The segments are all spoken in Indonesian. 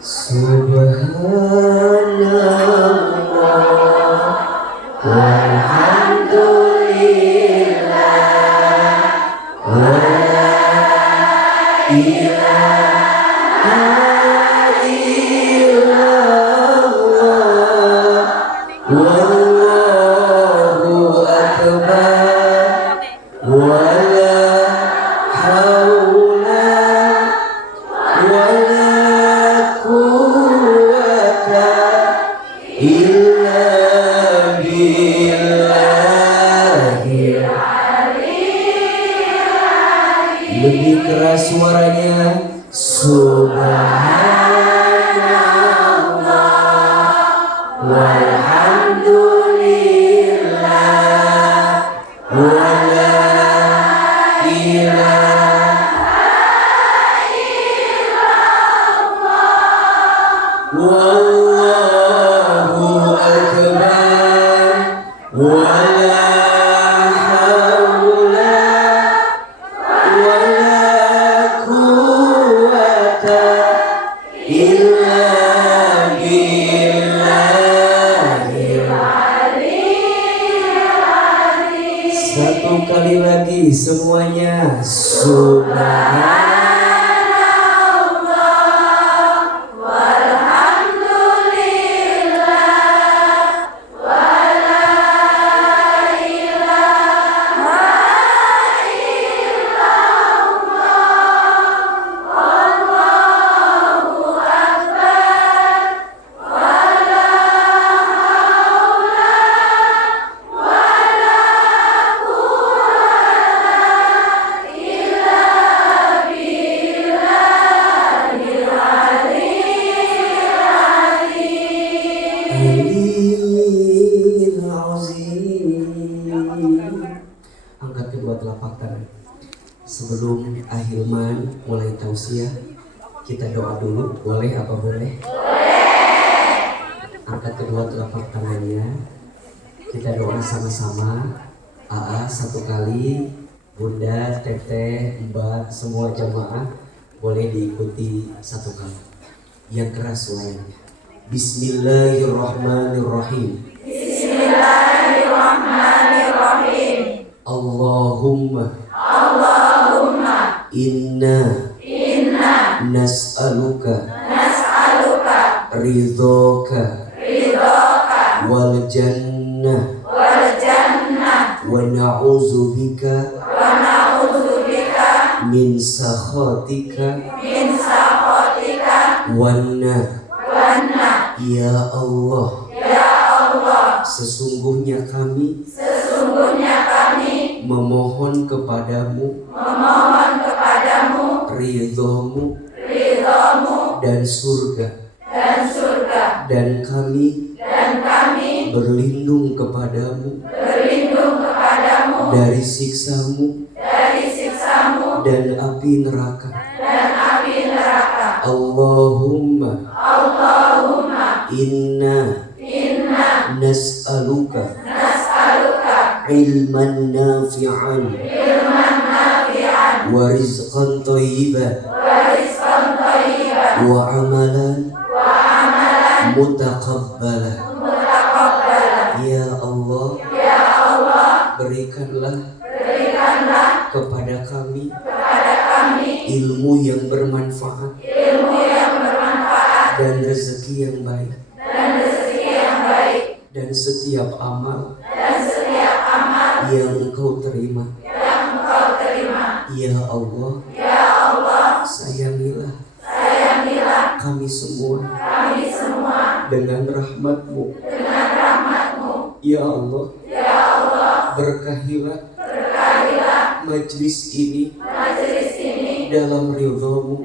Subhanallah walhamdulillah wa la ilaha illallah wallahu akbar wa la haula wa la quwwata illa billahil aliyyil. Lebih keras suaranya. Subhanallah walhamdulillah wa la ilaha illallah wallahu akbar wa la haula wa la quwwata illa billahil aliyyil. Satu kali lagi semuanya. Subhanallah angkat kedua telapak tangan. Sebelum ahilman mulai tausiah, kita doa dulu. Boleh apa boleh? Angkat kedua telapak tangannya. Kita doa sama-sama. AA satu kali, Bunda, Teteh, Mbak, semua jamaah boleh diikuti satu kali. Yang keras suaranya. Bismillahirrahmanirrahim. Bismillahirrahmanirrahim. Allahumma inna nas'aluka ridhoka wal jannah wa na'udzu bika min sakhatika wan nar. Ya Allah, sesungguhnya kami memohon kepadamu ridhomu dan surga, dan kami berlindung kepadamu dari siksamu dan api neraka. Allahumma inna nas'aluka ilman nafi'an wa rizqan thayyiban wa amalan mutaqabbalan. Ya Allah, berikanlah kepada kami ilmu yang bermanfaat dan rezeki yang baik, dan setiap amal yang Engkau terima. Ya Allah, sayangilah kami semua dengan rahmat-Mu. Ya Allah, berkahilah majlis ini dalam ridho-Mu.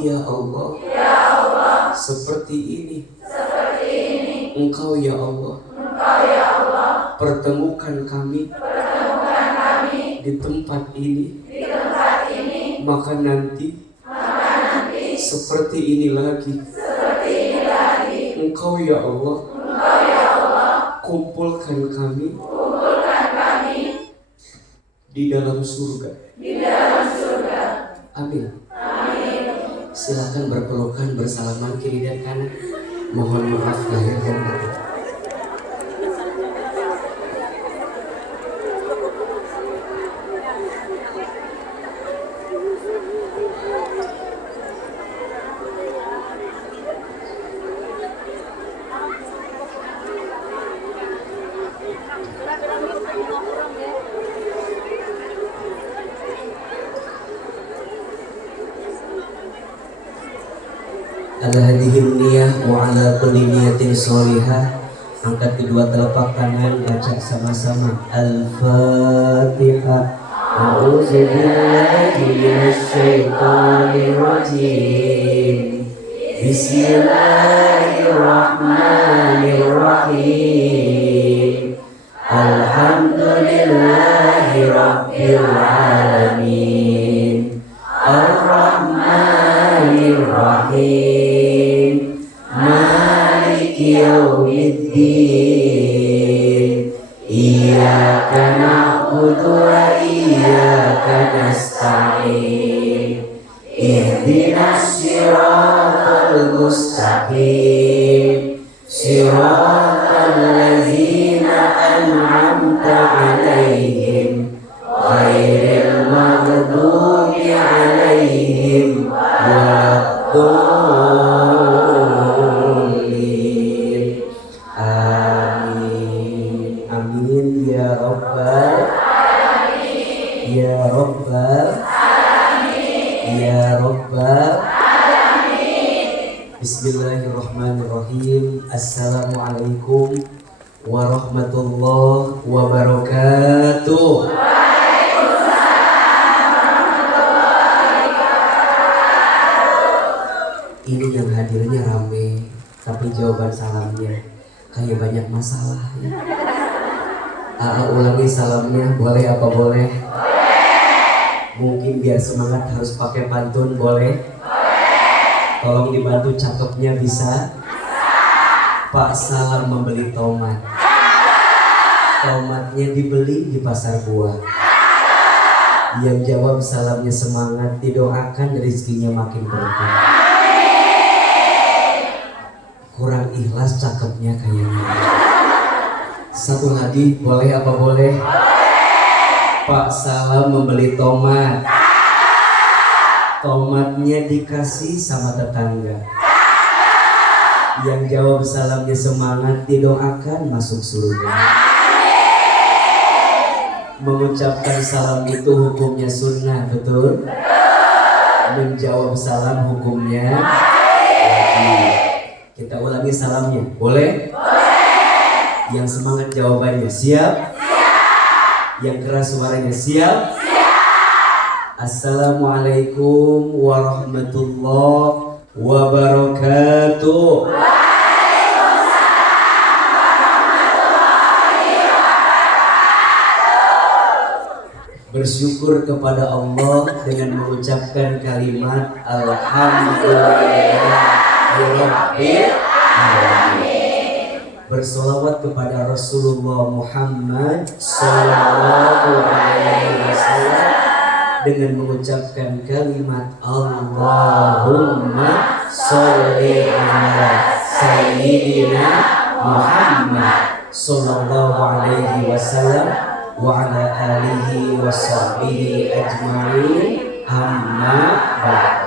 Ya Allah, seperti ini Engkau ya Allah pertemukan kami di tempat ini, maka nanti seperti ini lagi Engkau ya Allah kumpulkan kami di dalam surga. Amin. Silakan berpelukan, bersalaman kiri dan kanan. Mohon maaf lahir dan batin. Ala hadhihi niyah wa ala kulli niyatin sholihah. Angkat kedua telapak tangan, baca sama-sama Al-Fatihah. A'udzu billahi minasy syaithanir rajim. Bismillahirrahmanirrahim. Alhamdulillahi rabbil alamin. Ar-Rahmanir Rahim. Maliki yaumiddin. Iyyaka na'budu wa iyyaka nasta'in. Ihdinas siratal mustaqim. Siratal ladzina an'amta 'alaihim ghairil maghdubi 'alaihim waladdallin. Amin. Amin ya rabbal alamin. Ya rabbal alamin. Ya rabbal alamin. Bismillahirrahmanirrahim. Assalamualaikum warahmatullahi wabarakatuh. Ini yang hadirnya rame, tapi jawaban salamnya kayak banyak masalah ya. Ulangi salamnya, boleh apa boleh? Mungkin biar semangat harus pakai pantun, boleh? Tolong dibantu cakepnya, bisa? Pak Salam membeli tomat. Tomatnya dibeli di pasar buah. Yang jawab salamnya semangat, didoakan rezekinya makin berkah. Kurang ikhlas cakepnya kayaknya. Satu lagi, boleh apa boleh? Pak Salam membeli tomat. Tomatnya dikasih sama tetangga. Yang jawab salamnya semangat, didoakan masuk surga. Mengucapkan salam itu hukumnya sunnah, betul? Menjawab salam hukumnya wajib. Kita ulangi salamnya, boleh? Boleh. Yang semangat jawabannya siap? Siap. Yang keras suaranya siap? Siap. Assalamualaikum warahmatullahi wabarakatuh. Bersyukur kepada Allah dengan mengucapkan kalimat Alhamdulillah Rabbil alamin. Bersolawat kepada Rasulullah Muhammad sallallahu alaihi wasallam dengan mengucapkan kalimat Allahumma sholli ala sayyidina Muhammad sallallahu alaihi wasallam wa ala alihi wa sahbihi ajma'in. Amma ba'd.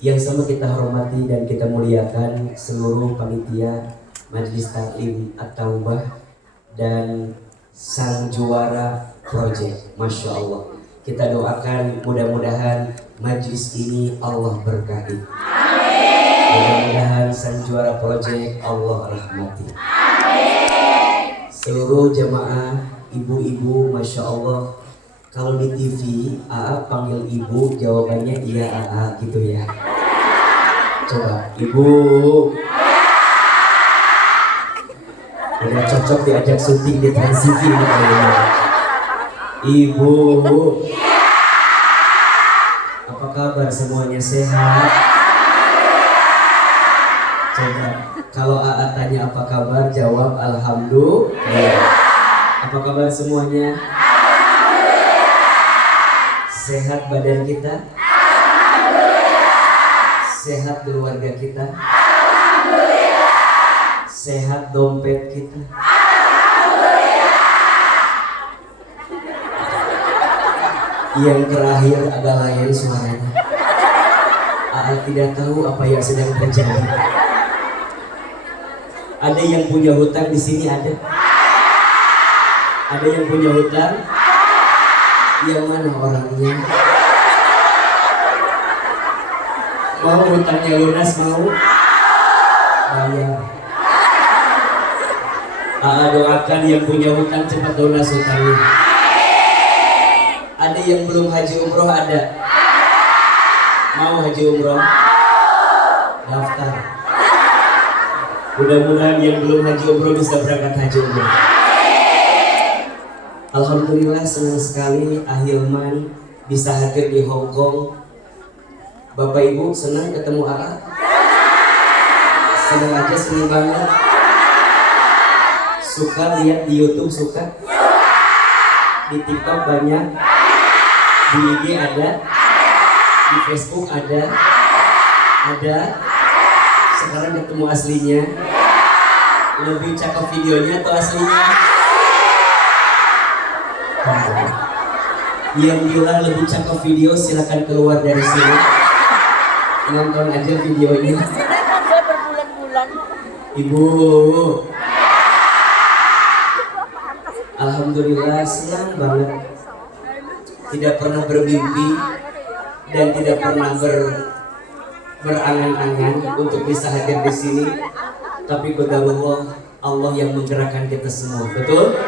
Yang sama kita hormati dan kita muliakan seluruh panitia Majelis Taklim At-Taubah dan sang juara project. Masya Allah. Kita doakan mudah-mudahan majelis ini Allah berkahi. Amin. Mudah-mudahan sang juara project Allah rahmati. Amin. Seluruh jamaah, ibu-ibu, Masya Allah. Kalau di TV, AA panggil ibu, jawabannya iya AA gitu ya. Coba, ibu. Udah cocok diajak syuting di Trans TV nih kayaknya. Ibu. Apa kabar semuanya, sehat? Coba, kalau AA tanya apa kabar, jawab Alhamdulillah. Apa kabar semuanya? Sehat badan kita? Alhamdulillah. Sehat keluarga kita? Alhamdulillah. Sehat dompet kita? Alhamdulillah. Yang terakhir agak lain suaranya. Tidak tahu apa yang sedang terjadi. Ada yang punya hutang di sini ada? Ada yang punya hutang? Yang mana orangnya? Mau hutangnya lunas mau? Bayar. Doakan yang punya hutang cepat lunas hutangnya. Ada yang belum haji umroh ada? Mau haji umroh? Daftar. Mudah-mudahan yang belum haji umroh bisa berangkat haji umroh. Alhamdulillah senang sekali Ahilman bisa hadir di Hong Kong. Bapak Ibu senang ketemu AA? Senang aja, senang banget. Suka lihat di YouTube suka? Di TikTok banyak? Di IG ada? Di Facebook ada? Sekarang ketemu aslinya. Lebih cakep videonya atau aslinya? Yang bilang lebih cakep video silakan keluar dari sini. Nonton aja videonya. Ibu, alhamdulillah senang banget. Tidak pernah bermimpi dan tidak pernah berangan-angan untuk bisa hadir di sini. Tapi qadarullah, Allah yang menggerakkan kita semua. Betul?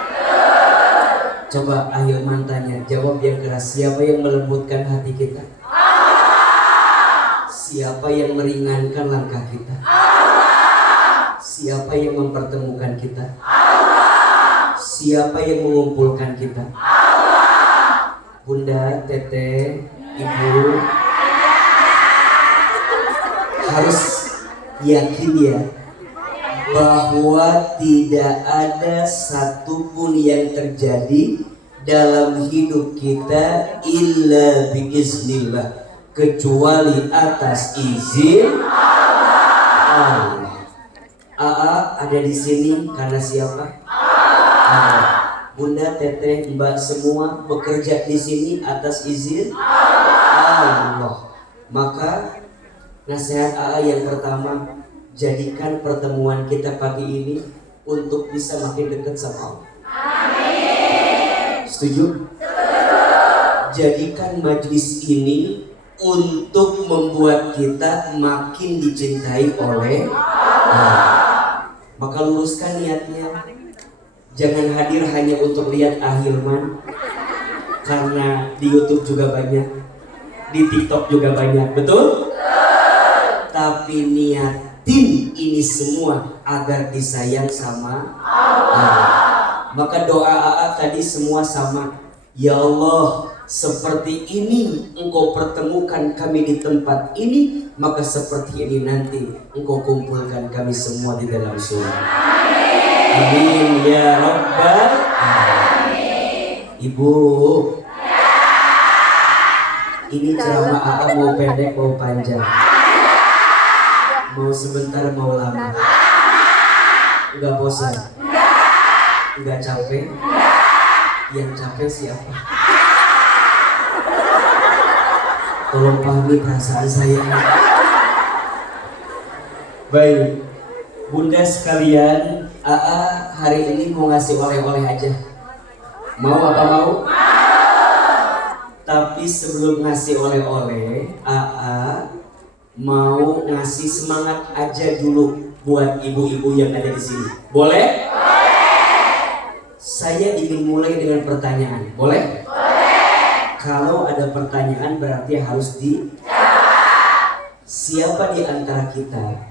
Coba Ahilman tanya, jawab yang keras. Siapa yang melembutkan hati kita? Siapa yang meringankan langkah kita? Siapa yang mempertemukan kita? Siapa yang mengumpulkan kita? Bunda, Teteh, Ibu harus yakin ya bahwa tidak ada satupun yang terjadi dalam hidup kita illa biiznillah, kecuali atas izin Allah. AA ada di sini karena siapa? Allah. Bunda, Teteh, Mbak semua bekerja di sini atas izin Allah. Maka nasihat AA yang pertama, jadikan pertemuan kita pagi ini untuk bisa makin dekat sama Allah. Amin. Setuju? Jadikan majlis ini untuk membuat kita makin dicintai oleh Allah. Maka luruskan niatnya. Jangan hadir hanya untuk lihat Ahilman, karena di YouTube juga banyak, di TikTok juga banyak, betul? Tapi niatin ini semua agar disayang sama Allah. Maka doa AA tadi semua sama. Ya Allah, seperti ini Engkau pertemukan kami di tempat ini, maka seperti ini nanti Engkau kumpulkan kami semua di dalam surga. Amin ya Rabbal Alamin. Ibu, ini ceramah AA mau pendek mau panjang? Mau sebentar mau lama? Enggak bosan? Enggak capek? Yang capek siapa? Tolong pahami perasaan saya. Baik, Bunda sekalian, AA hari ini mau ngasih oleh-oleh aja. Mau apa mau? Tapi sebelum ngasih oleh-oleh, AA mau ngasih semangat aja dulu buat ibu-ibu yang ada di sini. Boleh? Boleh. Saya ingin mulai dengan pertanyaan. Boleh? Boleh. Kalau ada pertanyaan berarti harus dijawab. Siapa di antara kita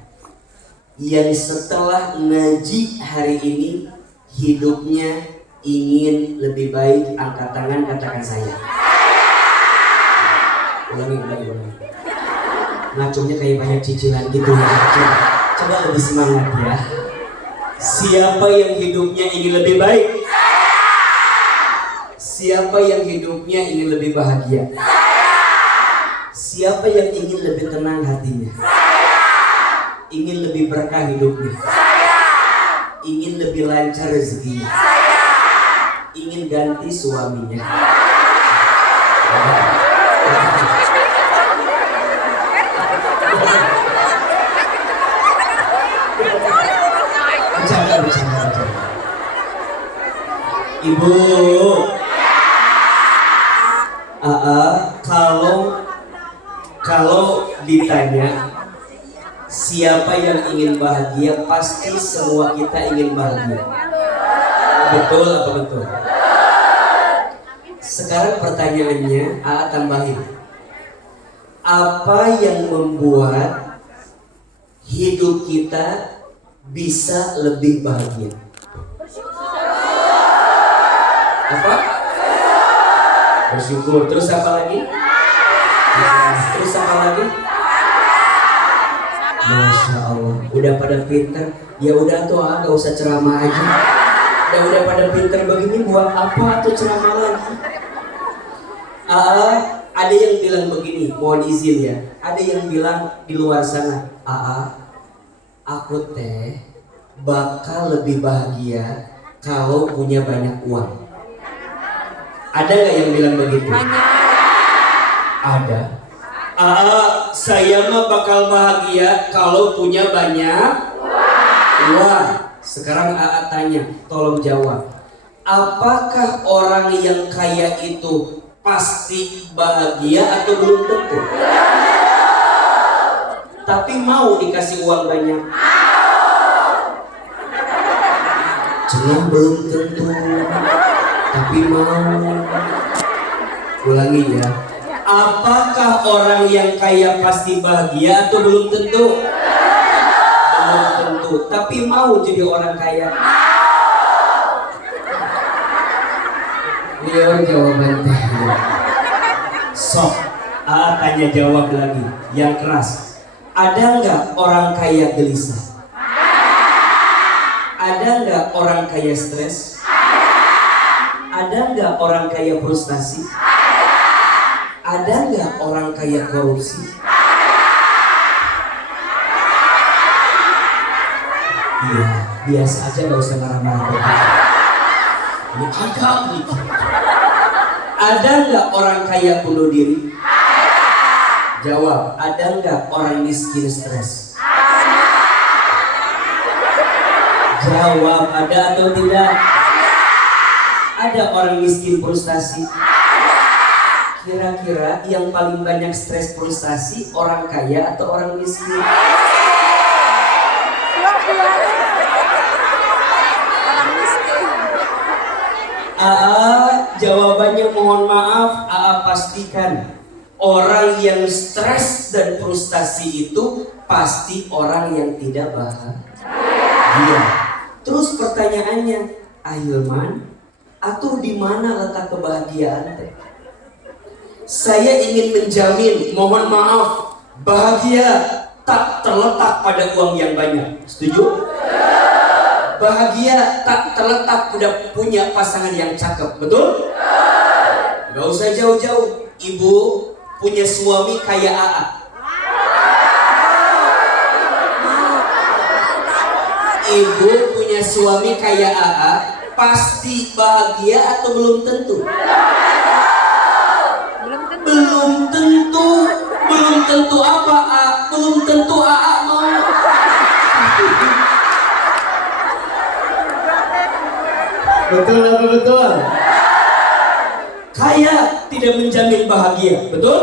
yang setelah ngaji hari ini hidupnya ingin lebih baik? Angkat tangan, katakan saya. Ulangi. Ngaconya kayak banyak cicilan gitu ya. Coba lebih semangat ya. Siapa yang hidupnya ingin lebih baik? Siapa yang hidupnya ingin lebih bahagia? Siapa yang ingin lebih tenang hatinya? Saya. Ingin lebih berkah hidupnya? Saya. Ingin lebih lancar rezekinya? Saya. Ingin ganti suaminya? Bercanda. Ibu, kalau ditanya siapa yang ingin bahagia, pasti semua kita ingin bahagia. Betul apa betul? Sekarang pertanyaannya, tambahin. Apa yang membuat hidup kita bisa lebih bahagia? Apa? Bersyukur. Terus apa lagi? Terus apa lagi? Masya Allah, udah pada pinter. Ya udah tuh, gak usah ceramah aja. Udah pada pinter begini, buat apa tuh ceramah lagi? Ada yang bilang begini, mohon izin ya. Ada yang bilang di luar sana, aku teh bakal lebih bahagia kalau punya banyak uang. Ada nggak yang bilang begitu? Ada. Saya mah bakal bahagia kalau punya banyak uang. Sekarang tanya, tolong jawab. Apakah orang yang kaya itu pasti bahagia atau belum tentu? Tapi mau dikasih uang banyak? Cenah belum tentu, tapi mau. Ulangi ya. Apakah orang yang kaya pasti bahagia atau belum tentu? Belum tentu, tapi mau jadi orang kaya. Lihat jawaban teh. Sok, tanya jawab lagi yang keras. Ada nggak orang kaya gelisah? Ada nggak orang kaya stres? Ada nggak orang kaya frustasi? Ada nggak orang kaya korupsi? Iya, biasa aja, nggak usah marah-marah. Ini agak nih. Ada nggak orang kaya bunuh diri? Jawab, ada nggak orang miskin stres? Jawab, ada atau tidak? Ada orang miskin frustasi? Kira-kira yang paling banyak stres frustasi orang kaya atau orang miskin? Jawabannya mohon maaf, pastikan orang yang stres dan frustasi itu pasti orang yang tidak bahagia. Terus pertanyaannya, Ahilman, atau di mana letak kebahagiaan teh? Saya ingin menjamin, mohon maaf, bahagia tak terletak pada uang yang banyak. Setuju? Bahagia tak terletak pada punya pasangan yang cakep. Betul? Gak usah jauh-jauh. Ibu punya suami kayak AA. Ibu punya suami kayak AA, pasti bahagia atau belum tentu? Belum tentu. Belum tentu apa, belum tentu AA mau. Betul apa betul? Kaya tidak menjamin bahagia, betul?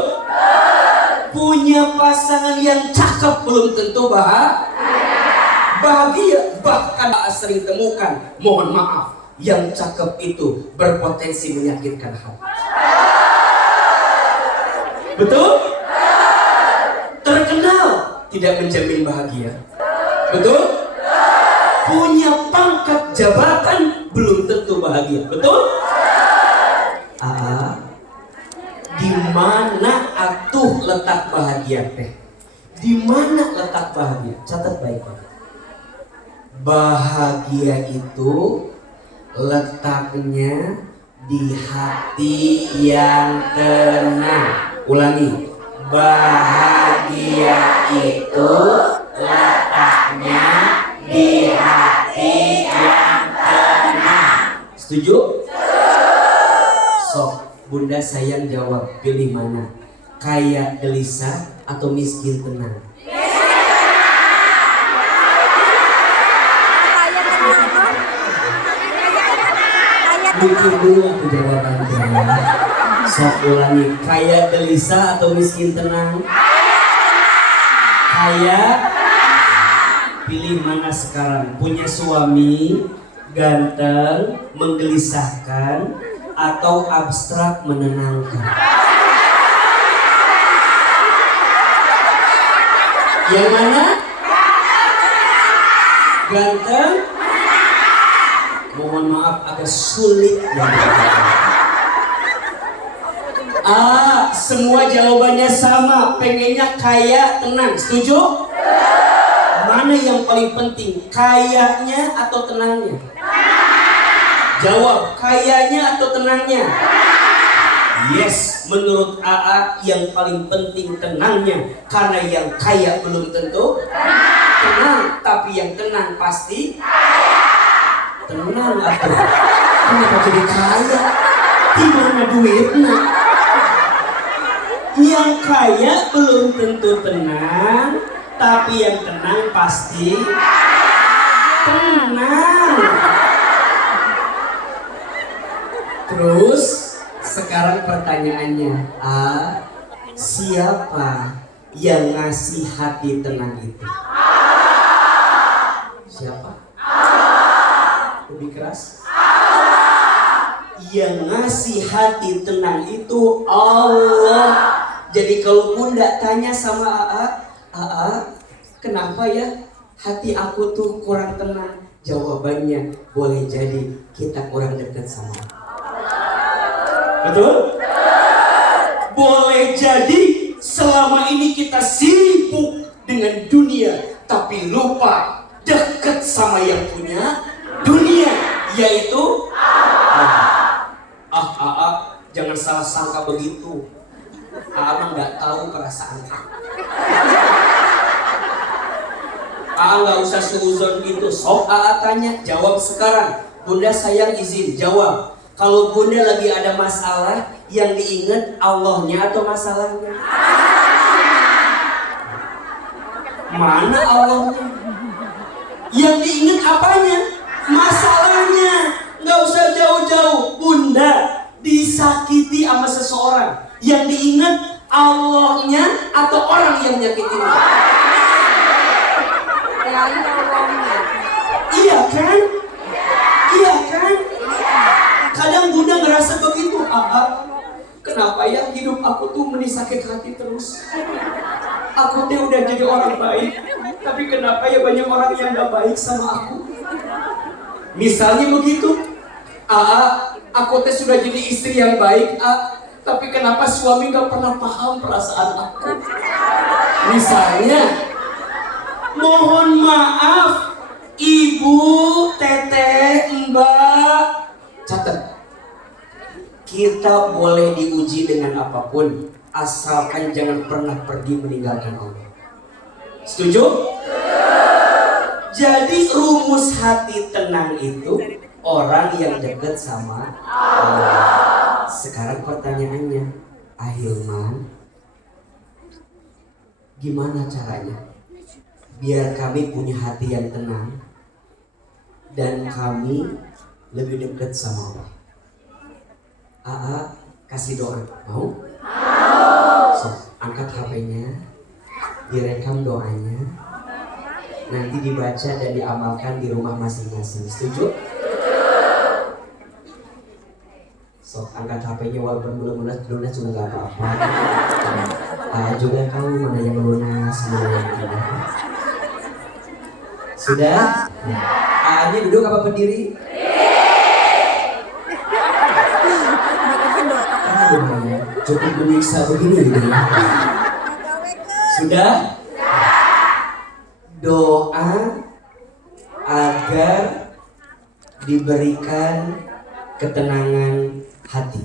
Punya pasangan yang cakep belum tentu bahagia. Bahkan sering temukan, mohon maaf, yang cakep itu berpotensi menyakitkan hati. Betul? Terkenal tidak menjamin bahagia. Betul? Punya pangkat jabatan belum tentu bahagia. Betul? Di mana atuh letak bahagia teh? Di mana letak bahagia? Catat baik-baik. Bahagia itu letaknya di hati yang tenang. Ulangi, Bahagia itu letaknya di hati yang tenang. Setuju? Sok, Bunda sayang jawab, pilih mana? Kaya gelisah atau miskin tenang? Mikir dulu aku jawabannya. Sok ulangi, kaya gelisah atau miskin tenang? Kaya. Pilih mana sekarang? Punya suami ganteng, menggelisahkan, atau abstrak menenangkan? Yang mana? Ganteng? Mohon maaf agak sulit ya. Semua jawabannya sama, pengennya kaya tenang, setuju? Mana yang paling penting, kayanya atau tenangnya? Jawab, kayanya atau tenangnya? Yes, menurut AA yang paling penting tenangnya, karena yang kaya belum tentu tenang, tapi yang tenang pasti tenang. Atuh, kenapa jadi kaya? Di mana duitnya? Yang kaya belum tentu tenang, tapi yang tenang pasti tenang. Terus sekarang pertanyaannya, siapa yang ngasih hati tenang itu? Siapa? Lebih keras. Yang ngasih hati tenang itu Allah. Jadi kalau Bunda tanya sama AA, kenapa ya hati aku tuh kurang tenang? Jawabannya boleh jadi kita kurang dekat sama Allah. Betul? Boleh jadi selama ini kita sibuk dengan dunia, tapi lupa dekat sama yang punya dunia, yaitu jangan salah sangka begitu. Mah nggak tahu perasaan aku. Nggak usah suuzon gitu. Sok tanya, jawab sekarang. Bunda sayang izin jawab. Kalau Bunda lagi ada masalah, yang diingat Allahnya atau masalahnya? Mana Allahnya? Yang diingat apanya? Masalahnya. Nggak usah jauh-jauh. Bunda disakiti sama seseorang, yang diingat Allahnya atau orang yang nyakitin? Iya kan? Iya kan? Kadang Bunda ngerasa begitu. Kenapa ya hidup aku tuh sakit hati terus? Aku tuh udah jadi orang baik, tapi kenapa ya banyak orang yang gak baik sama aku? Misalnya begitu. Aku teh sudah jadi istri yang baik, tapi kenapa suami gak pernah paham perasaan aku? Misalnya, mohon maaf, ibu, teteh, mbak, catat. Kita boleh diuji dengan apapun, asalkan jangan pernah pergi meninggalkan Allah. Setuju? Jadi rumus hati tenang itu orang yang dekat sama Allah. Sekarang pertanyaannya, Ahilman, gimana caranya biar kami punya hati yang tenang dan kami lebih dekat sama Allah? Kasih doa, mau? So, angkat HP-nya, direkam doanya, nanti dibaca dan diamalkan di rumah masing-masing. Setuju? So, angkat HP-nya walaupun belum lunas juga gak apa-apa. Juga kamu mana yang lunas, mana yang tidak. Sudah? Ini duduk apa berdiri? Cukup menyiksa begini gitu ya. Sudah? Doa agar diberikan ketenangan hati.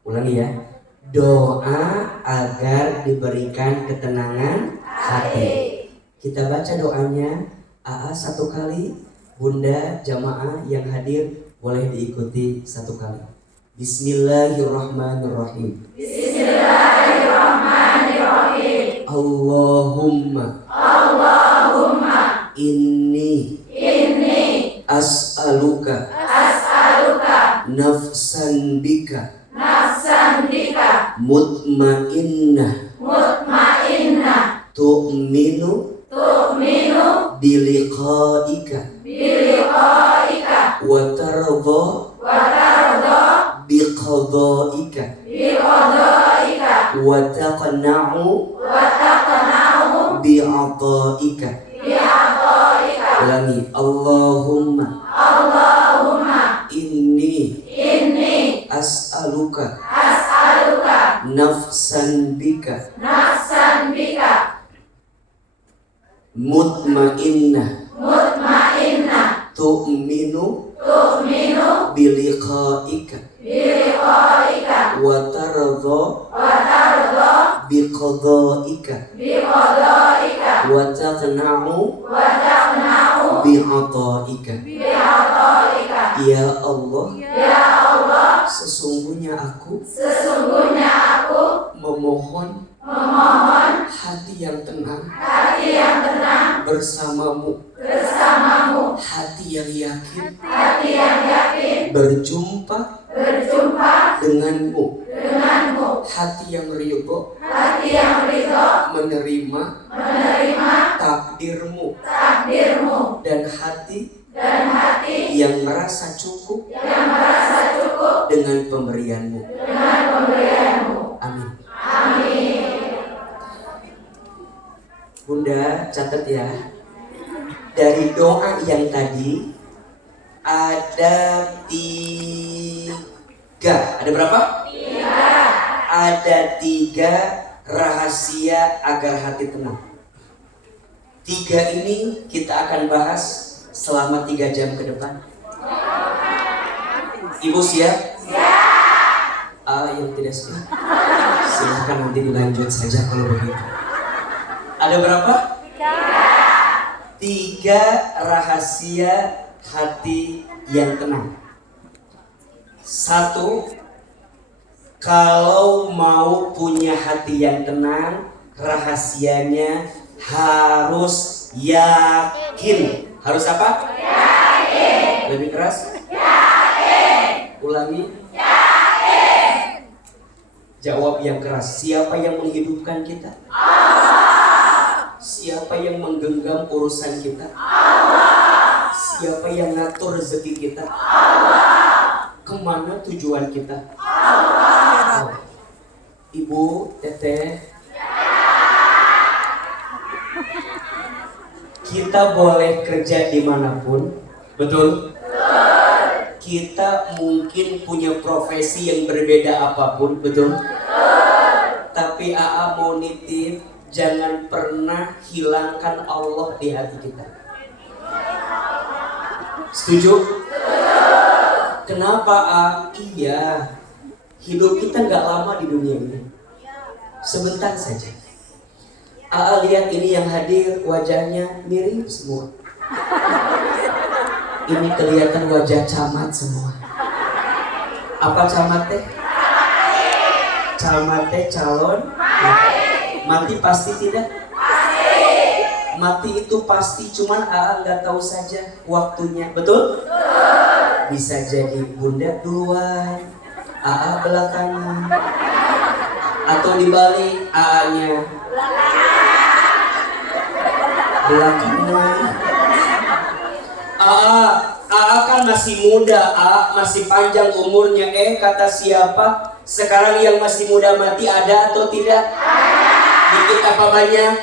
Ulangi ya. Doa agar diberikan ketenangan hati. Kita baca doanya. AA satu kali, Bunda jamaah yang hadir boleh diikuti satu kali. Bismillahirrahmanirrahim. Bismillahirrahmanirrahim. Allahumma inni as'aluka nafsan bika mutmainnah tu'minu biliqaika wa tarda biqadaika wa taqna'u bi'ataika. Ulangi. Allahumma inni as'aluka nafsan bika mutmainnah tu'minu biliqaika wa tarda biqadaika wa taqna'u bi'ataika. Ya Allah, sesungguhnya aku memohon hati yang tenang bersamamu, hati yang yakin berjumpa denganmu, hati yang ridho menerima takdirmu, dan hati yang merasa cukup dengan pemberianmu. Amin. Bunda catat ya, dari doa yang tadi ada 3. Ada berapa? 3. Ada 3 rahasia agar hati tenang. 3 ini kita akan bahas selama 3 jam ke depan. Ibu siap? Siap. Yang tidak siap, silahkan nanti dilanjut saja kalau begitu. Ada berapa? 3 rahasia hati yang tenang. 1, kalau mau punya hati yang tenang, rahasianya harus yakin. Harus apa? Yakin. Lebih keras? Yakin. Ulangi. Yakin. Jawab yang keras. Siapa yang menghidupkan kita? Allah. Siapa yang menggenggam urusan kita? Allah. Siapa yang ngatur rezeki kita? Allah. Kemana tujuan kita? Allah. Ibu, Teteh, kita boleh kerja dimanapun, betul? Betul. Kita mungkin punya profesi yang berbeda apapun, betul? Betul. Tapi AA mau nitip, jangan pernah hilangkan Allah di hati kita. Setuju? Betul. Kenapa A? Iya, hidup kita gak lama di dunia ini, sebentar saja. AA lihat ini yang hadir wajahnya mirip semua. Ini kelihatan wajah camat semua. Apa camat teh? Camat teh calon mati pasti tidak? Pasti. Mati itu pasti, cuman AA nggak tahu saja waktunya, betul? Betul. Bisa jadi Bunda duluan, AA belakangan, atau dibalik AA-nya belakangan. AA kan masih muda, masih panjang umurnya. Kata siapa? Sekarang yang masih muda mati ada atau tidak? Dikit apa banyak?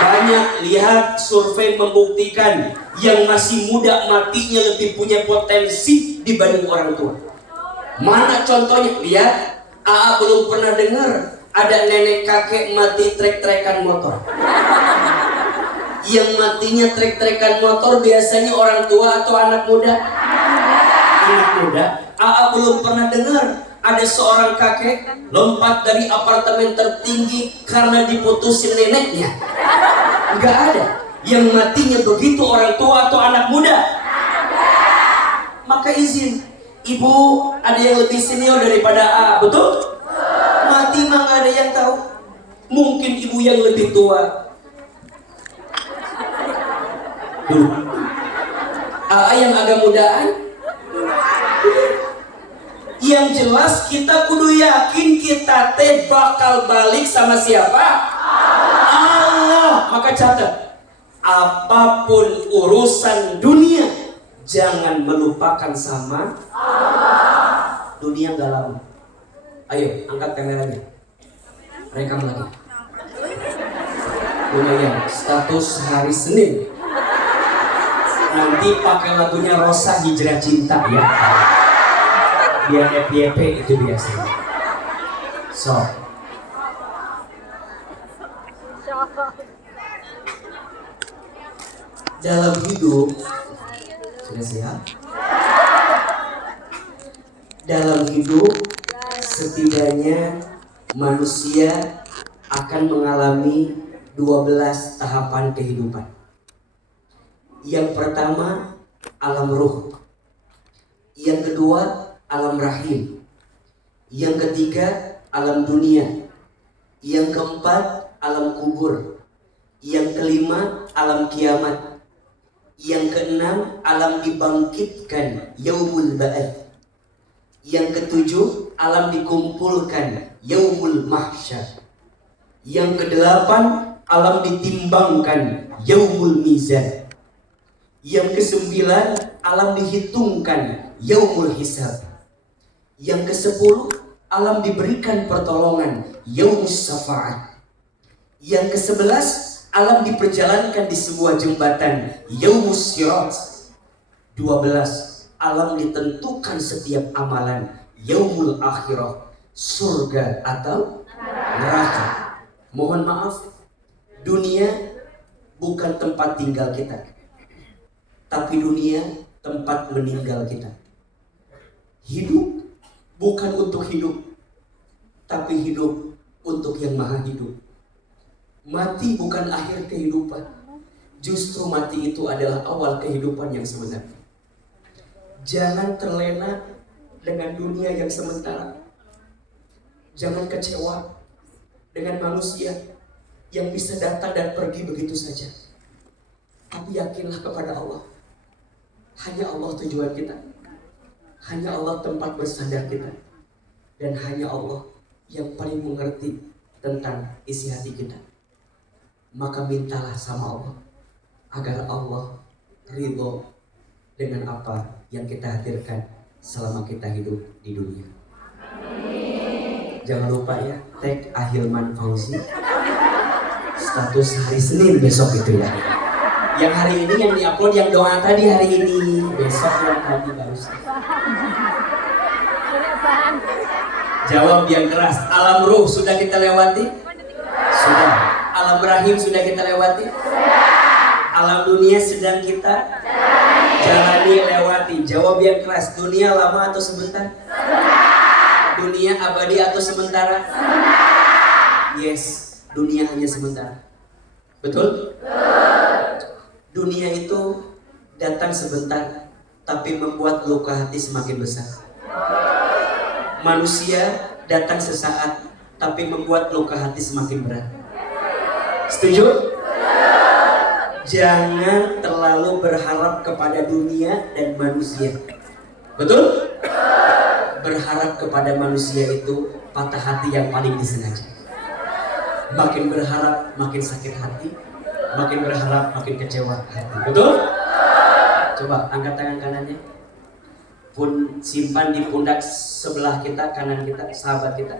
Banyak. Lihat survei membuktikan yang masih muda matinya lebih punya potensi dibanding orang tua. Mana contohnya? Lihat, AA belum pernah dengar ada nenek kakek mati trek-trekan motor. Yang matinya trek-trekan motor biasanya orang tua atau anak muda? Anak muda. AA belum pernah dengar ada seorang kakek lompat dari apartemen tertinggi karena diputusin neneknya? Nggak ada. Yang matinya begitu orang tua atau anak muda? Maka izin, ibu ada yang lebih senior daripada A, betul? Mati mah nggak ada yang tahu. Mungkin ibu yang lebih tua. AA yang agak mudaan. Yang jelas kita kudu yakin kita teh bakal balik sama siapa? Allah. Maka catat, apapun urusan dunia jangan melupakan sama Allah. Dunia gak lama. Ayo angkat kameranya, rekam lagi. Lumayan, status hari Senin. Nanti pakai lagunya Rosa Hijrah Cinta ya. Biar FYP itu biasanya. So, dalam hidup, sudah siap? Dalam hidup, setidaknya manusia akan mengalami 12 tahapan kehidupan. Yang pertama, alam ruh. Yang kedua, alam rahim. Yang ketiga, alam dunia. Yang keempat, alam kubur. Yang kelima, alam kiamat. Yang keenam, alam dibangkitkan, yaumul ba'ats. Yang ketujuh, alam dikumpulkan, yaumul mahsyar. Yang kedelapan, alam ditimbangkan, yaumul mizan. Yang kesembilan, alam dihitungkan, yaumul hisab. Yang kesepuluh, alam diberikan pertolongan, yaumus syafa'at. Yang kesebelas, alam diperjalankan di sebuah jembatan, yaumus sirat. 12, alam ditentukan setiap amalan, yaumul akhirah, surga atau neraka. Mohon maaf, dunia bukan tempat tinggal kita, tapi dunia tempat meninggal kita. Hidup bukan untuk hidup, tapi hidup untuk yang maha hidup. Mati bukan akhir kehidupan, justru mati itu adalah awal kehidupan yang sebenarnya. Jangan terlena dengan dunia yang sementara. Jangan kecewa dengan manusia yang bisa datang dan pergi begitu saja. Tapi yakinlah kepada Allah. Hanya Allah tujuan kita. Hanya Allah tempat bersandar kita. Dan hanya Allah yang paling mengerti tentang isi hati kita. Maka mintalah sama Allah agar Allah ridho dengan apa yang kita hadirkan selama kita hidup di dunia. Jangan lupa ya, tag Ahilman Fauzi. Status hari Senin besok itu ya. Yang hari ini yang diupload yang doa tadi hari ini, besok yang tadi barusan. Jawab yang keras. Alam ruh sudah kita lewati? Sudah. Alam rahim sudah kita lewati? Alam dunia sedang kita jalani lewati. Jawab yang keras. Dunia lama atau sebentar? Dunia abadi atau sementara? Yes, dunia hanya sementara. Betul? Dunia itu datang sebentar, tapi membuat luka hati semakin besar. Manusia datang sesaat, tapi membuat luka hati semakin berat. Setuju? Jangan terlalu berharap kepada dunia dan manusia. Betul? Berharap kepada manusia itu patah hati yang paling disengaja. Makin berharap makin sakit hati, makin berharap makin kecewa hati. Betul? Coba angkat tangan kanannya. Simpan di pundak sebelah kita, kanan kita, sahabat kita.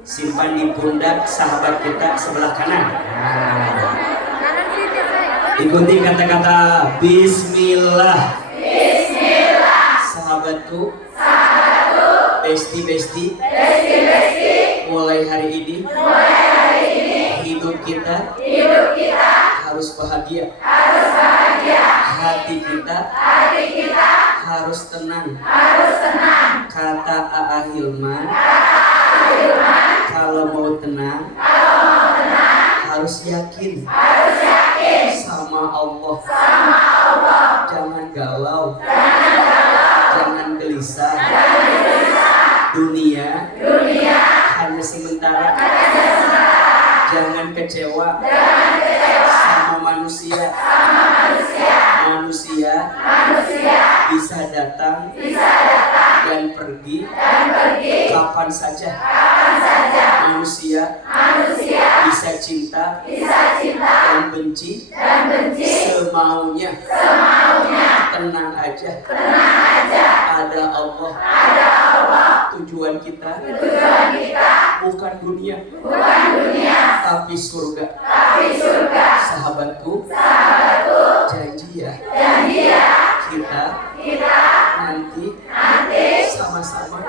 Simpan di pundak sahabat kita sebelah kanan. Ikuti kata-kata Bismillah. Bismillah. Sahabatku, besti, mulai hari ini, hidup kita harus bahagia. Hati kita harus tenang. Kata A.A. Hilman, kalau mau tenang, harus yakin sama Allah. Jangan galau, jangan gelisah. Dunia hanya sementara. Jangan kecewa sama manusia. Manusia bisa datang dan pergi kapan saja. Manusia bisa cinta dan benci semaunya. Tenang aja. Ada Allah. Tujuan kita bukan dunia, tapi surga. Sahabatku, janji ya, kita nanti sama-sama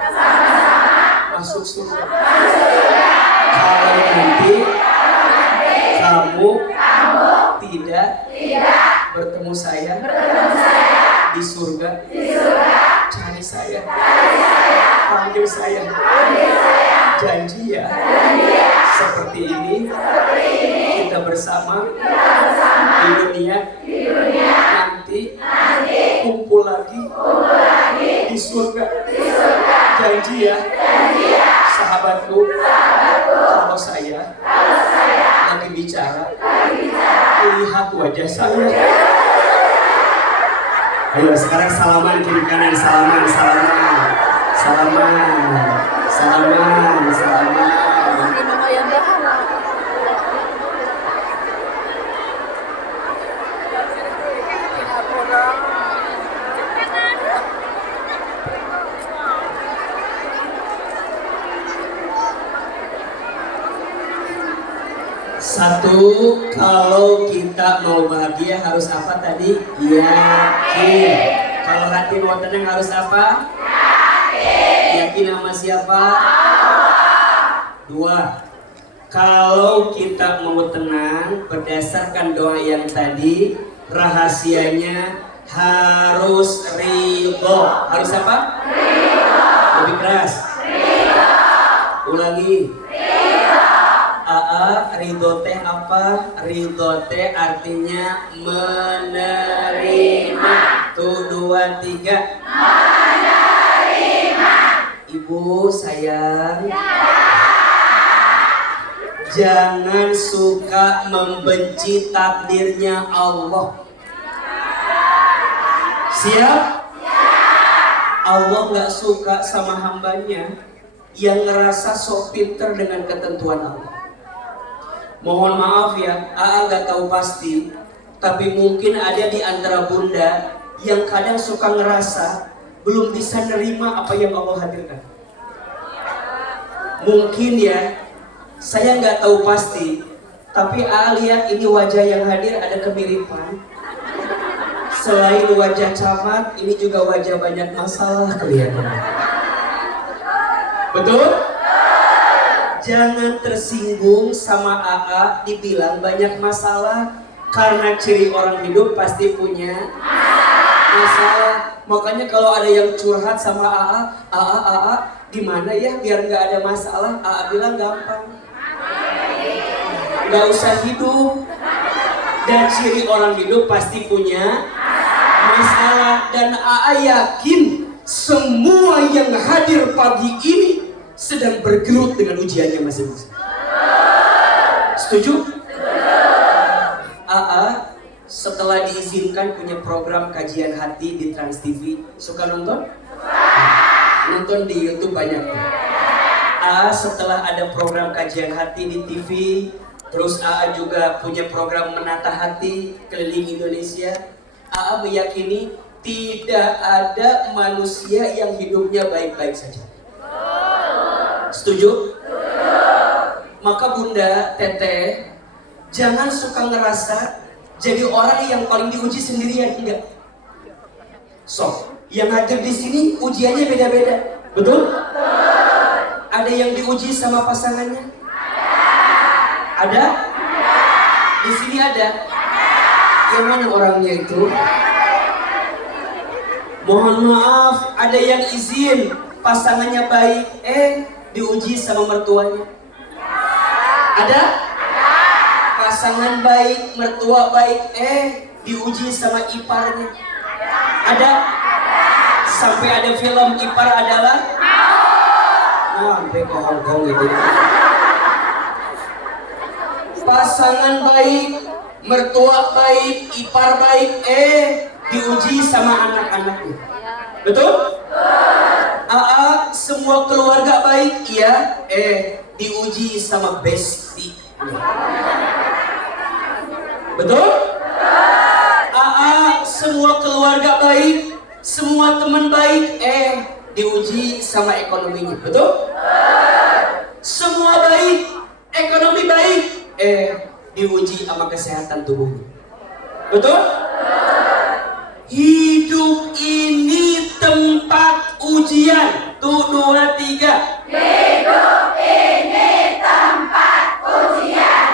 masuk surga. Kalau nanti kamu tidak bertemu saya di surga, cari saya, panggil saya. Janji ya, seperti ini kita bersama di dunia, nanti kumpul lagi di surga. Janji ya, sahabatku. Kalau saya lagi bicara, lihat wajah saya. Ayo sekarang salaman kiri kanan, salaman. Satu, kalau kita mau bahagia harus apa tadi? Yakin. Kalau hati mau tenang harus apa? Yakin sama siapa? Dua, kalau kita mau tenang berdasarkan doa yang tadi, rahasianya harus ridho. Harus apa? Lebih keras. Ulangi. Ridho teh apa? Ridho teh artinya menerima. Tuh, 2, 3. Menerima. Ibu sayang, jangan suka membenci takdirnya Allah. Siap? Allah gak suka sama hambanya yang ngerasa sok pinter dengan ketentuan Allah. Mohon maaf ya, AA gak tahu pasti, tapi mungkin ada di antara bunda yang kadang suka ngerasa belum bisa nerima apa yang Allah hadirkan. Mungkin ya, saya nggak tahu pasti, tapi AA lihat ini wajah yang hadir ada kemiripan. Selain wajah camat, ini juga wajah banyak masalah kelihatan. Betul? Jangan tersinggung sama AA dibilang banyak masalah, karena ciri orang hidup pasti punya masalah. Makanya kalau ada yang curhat sama AA gimana ya biar nggak ada masalah, AA bilang gampang, nggak usah hidup. Dan ciri orang hidup pasti punya masalah. Dan AA yakin semua yang hadir pagi ini sedang bergelut dengan ujiannya masing-masing. Setuju? AA setelah diizinkan punya program kajian hati di Trans TV, suka nonton? Nonton di YouTube banyak. AA setelah ada program kajian hati di TV, terus AA juga punya program menata hati keliling Indonesia. AA meyakini tidak ada manusia yang hidupnya baik-baik saja. Setuju? Maka Bunda, Teteh, jangan suka ngerasa jadi orang yang paling diuji sendirian, enggak. So, yang hadir di sini ujiannya beda-beda, betul? Ada yang diuji sama pasangannya? Ada? Di sini ada? Yang mana orangnya itu? Mohon maaf, ada yang izin pasangannya baik, diuji sama mertuanya. Ada? Pasangan baik, mertua baik, diuji sama iparnya. Ada? Sampai ada film ipar adalah? Sampai ke Hongkong gitu. Pasangan baik, mertua baik, ipar baik, diuji sama anak-anaknya. Betul? Semua keluarga baik, iya, diuji sama bestie. Betul? Semua keluarga baik, semua teman baik, diuji sama ekonominya. Betul? Semua baik, ekonomi baik, diuji sama kesehatan tubuhnya. Betul? Hidup ini tempat ujian. Tuh, 2, 3. Hidup ini tempat ujian.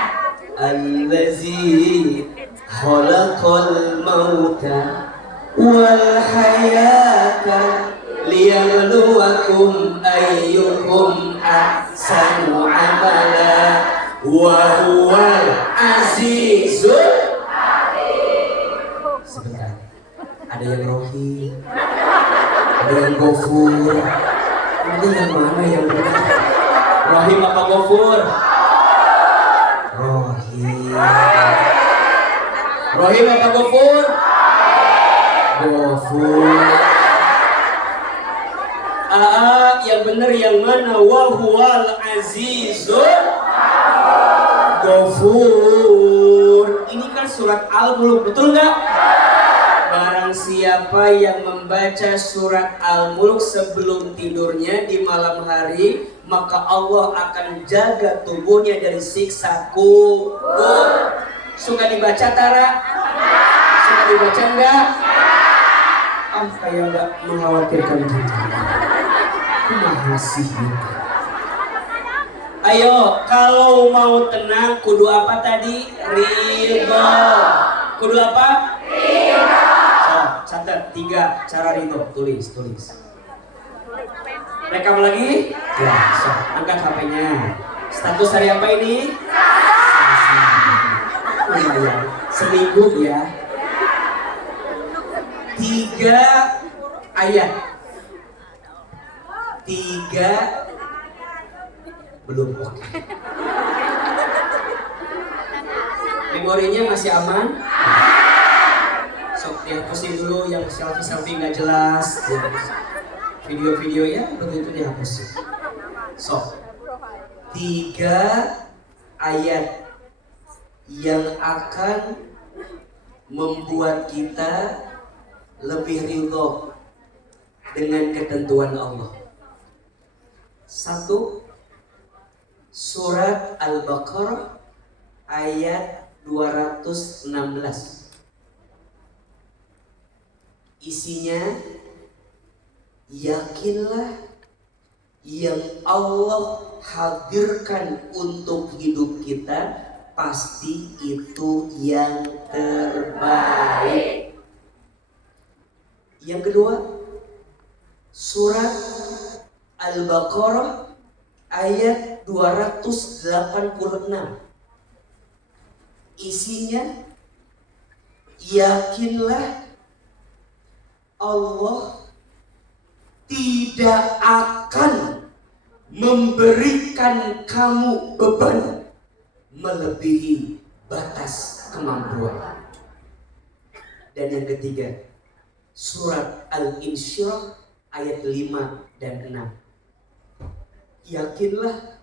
Allazi khalaqal mauta wal hayata liyabluwakum ayyukum ahsanu amala wa huwal azizul. Sebentar, ada yang Rohi, ada yang Gofur. Ini yang mana yang benar? Rohim apa Gofur? Rohim. Rohim apa Gofur? Gofur. Yang benar yang mana? Wahuwal azizul Gofur. Ini kan surat Al-Mulk, betul nggak? Barang siapa yang membaca surat Al-Mulk sebelum tidurnya di malam hari, maka Allah akan jaga tubuhnya dari siksa kubur. Suka dibaca Tara? Suka dibaca enggak? Kayak enggak mengkhawatirkan kita. Makasih ya. Ayo, kalau mau tenang kudu apa tadi? Ridho. Kudu apa? Ridho. Catat 3 cara ridho. Tulis. Rekam lagi? Ya, angkat HP-nya. Status hari apa ini? Lumayan. Seminggu ya. 3 ayat. 3 belum oke. Memorinya masih aman? Sok dihapusin dulu yang selfie nggak jelas. Video-video ya begitu dihapusin. Sok 3 ayat yang akan membuat kita lebih ridho dengan ketentuan Allah. 1, surat Al-Baqarah ayat 216. Isinya, yakinlah yang Allah hadirkan untuk hidup kita pasti itu yang terbaik. Yang kedua, surat Al-Baqarah ayat 286. Isinya, yakinlah Allah tidak akan memberikan kamu beban melebihi batas kemampuan. Dan yang ketiga, surat Al-Insyirah ayat 5 dan 6. Yakinlah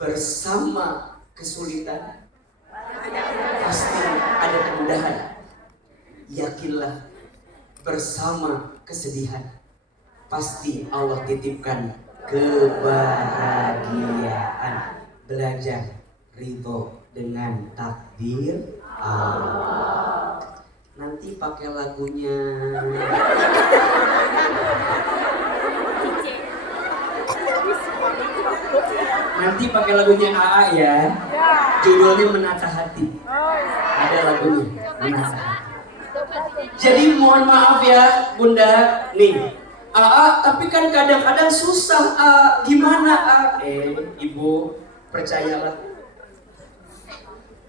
bersama kesulitan pasti ada kemudahan. Yakinlah bersama kesedihan pasti Allah titipkan kebahagiaan. Belajar ridho dengan takdir Allah. Nanti pakai lagunya. Nanti pakai lagunya AA ya. Judulnya Menata Hati. Ada lagunya Menata Hati. Jadi mohon maaf ya Bunda, nih tapi kan kadang-kadang susah gimana Ibu percayalah,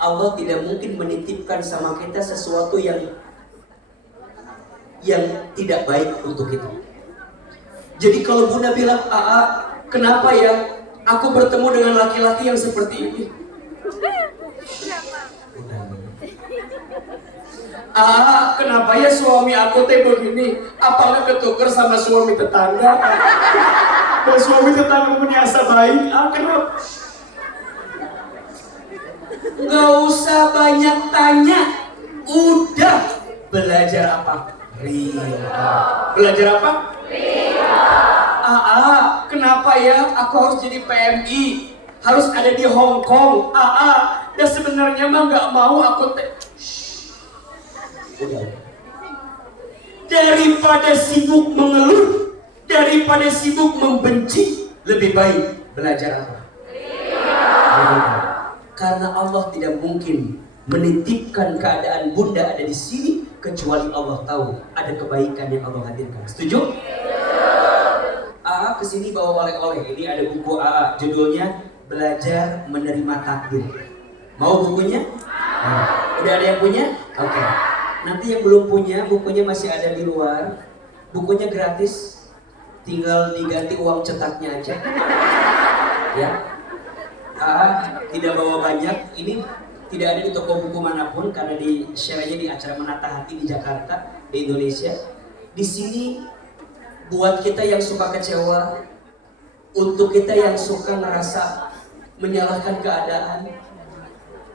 Allah tidak mungkin menitipkan sama kita sesuatu yang tidak baik untuk kita. Jadi kalau Bunda bilang, kenapa ya aku bertemu dengan laki-laki yang seperti ini? Kenapa ya suami aku teh begini? Apakah ketuker sama suami tetangga? Dan suami tetangga punya asa baik? Kenapa? Gak usah banyak tanya. Udah belajar apa? Ridho. Belajar apa? Ridho. Kenapa ya aku harus jadi PMI? Harus ada di Hong Kong? Dan sebenarnya mah gak mau aku daripada sibuk mengeluh, daripada sibuk membenci, lebih baik belajar apa? Karena Allah tidak mungkin menitipkan keadaan Bunda ada di sini kecuali Allah tahu ada kebaikan yang Allah hadirkan. Setuju? Kesini bawa oleh-oleh. Ini ada buku judulnya Belajar Menerima Takdir. Mau bukunya? Udah ada yang punya? Oke. Nanti yang belum punya, bukunya masih ada di luar. Bukunya gratis, tinggal diganti uang cetaknya aja. Ya. Tidak bawa banyak. Ini tidak ada di toko buku manapun karena di share-nya di acara Menata Hati di Jakarta, di Indonesia. Di sini buat kita yang suka kecewa, untuk kita yang suka ngerasa menyalahkan keadaan,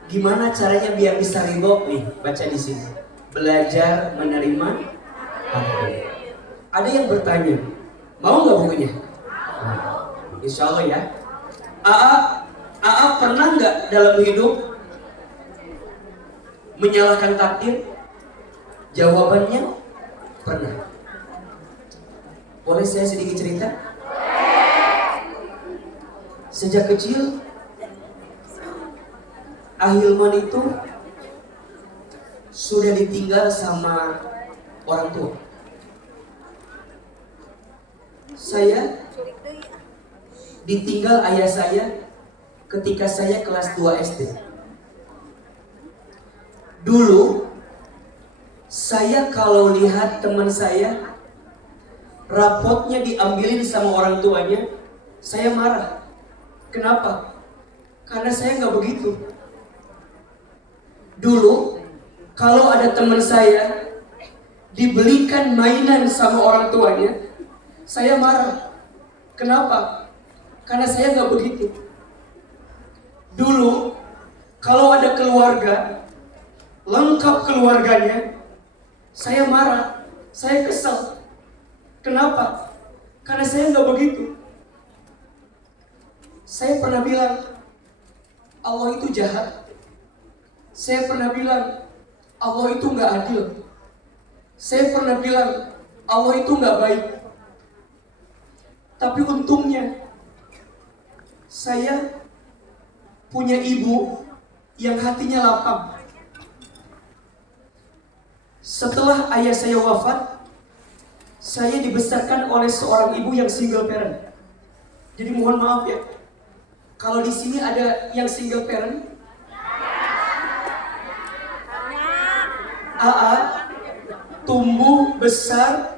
gimana caranya biar bisa ridho? Nih, baca di sini. Belajar menerima takdir. Ada yang bertanya, mau nggak bukunya? Insya Allah ya. Pernah nggak dalam hidup menyalahkan takdir? Jawabannya pernah. Boleh saya sedikit cerita? Sejak kecil, Ahilman itu sudah ditinggal sama orang tua. Saya ditinggal ayah saya ketika saya kelas 2 SD. Dulu saya kalau lihat teman saya rapotnya diambilin sama orang tuanya, saya marah. Kenapa? Karena saya nggak begitu. Dulu kalau ada teman saya dibelikan mainan sama orang tuanya, saya marah. Kenapa? Karena saya nggak begitu. Dulu kalau ada keluarga lengkap keluarganya, saya marah, saya kesal. Kenapa? Karena saya nggak begitu. Saya pernah bilang Allah itu jahat. Saya pernah bilang Allah itu nggak adil. Saya pernah bilang Allah itu nggak baik. Tapi untungnya saya punya ibu yang hatinya lapang. Setelah ayah saya wafat, saya dibesarkan oleh seorang ibu yang single parent. Jadi mohon maaf ya, kalau di sini ada yang single parent, tumbuh besar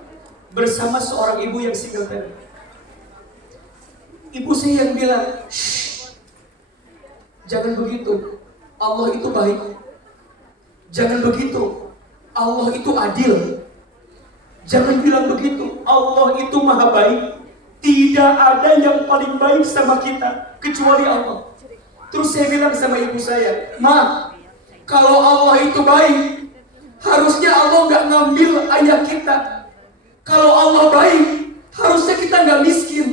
bersama seorang ibu yang single parent. Ibu saya yang bilang, jangan begitu, Allah itu baik. Jangan begitu, Allah itu adil. Jangan bilang begitu, Allah itu maha baik. Tidak ada yang paling baik sama kita kecuali Allah. Terus saya bilang sama ibu saya, Ma, kalau Allah itu baik, harusnya Allah nggak ngambil ayah kita. Kalau Allah baik, harusnya kita nggak miskin.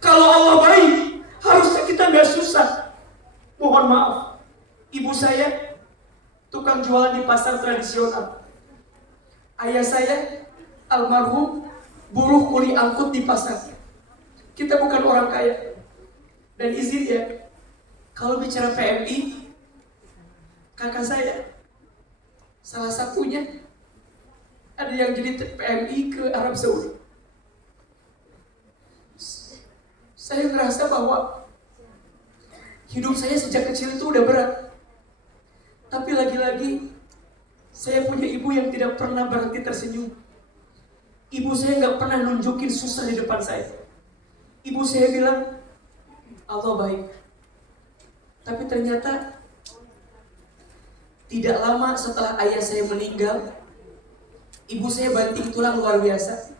Kalau Allah baik, harusnya kita nggak susah. Mohon maaf, ibu saya tukang jualan di pasar tradisional. Ayah saya almarhum buruh kuli angkut di pasar. Kita bukan orang kaya. Dan izin ya, kalau bicara PMI, kakak saya salah satunya ada yang jadi PMI ke Arab Saudi. Saya ngerasa bahwa hidup saya sejak kecil itu udah berat. Tapi lagi-lagi saya punya ibu yang tidak pernah berhenti tersenyum. Ibu saya nggak pernah nunjukin susah di depan saya. Ibu saya bilang, Allah baik. Tapi ternyata tidak lama setelah ayah saya meninggal, ibu saya banting tulang luar biasa.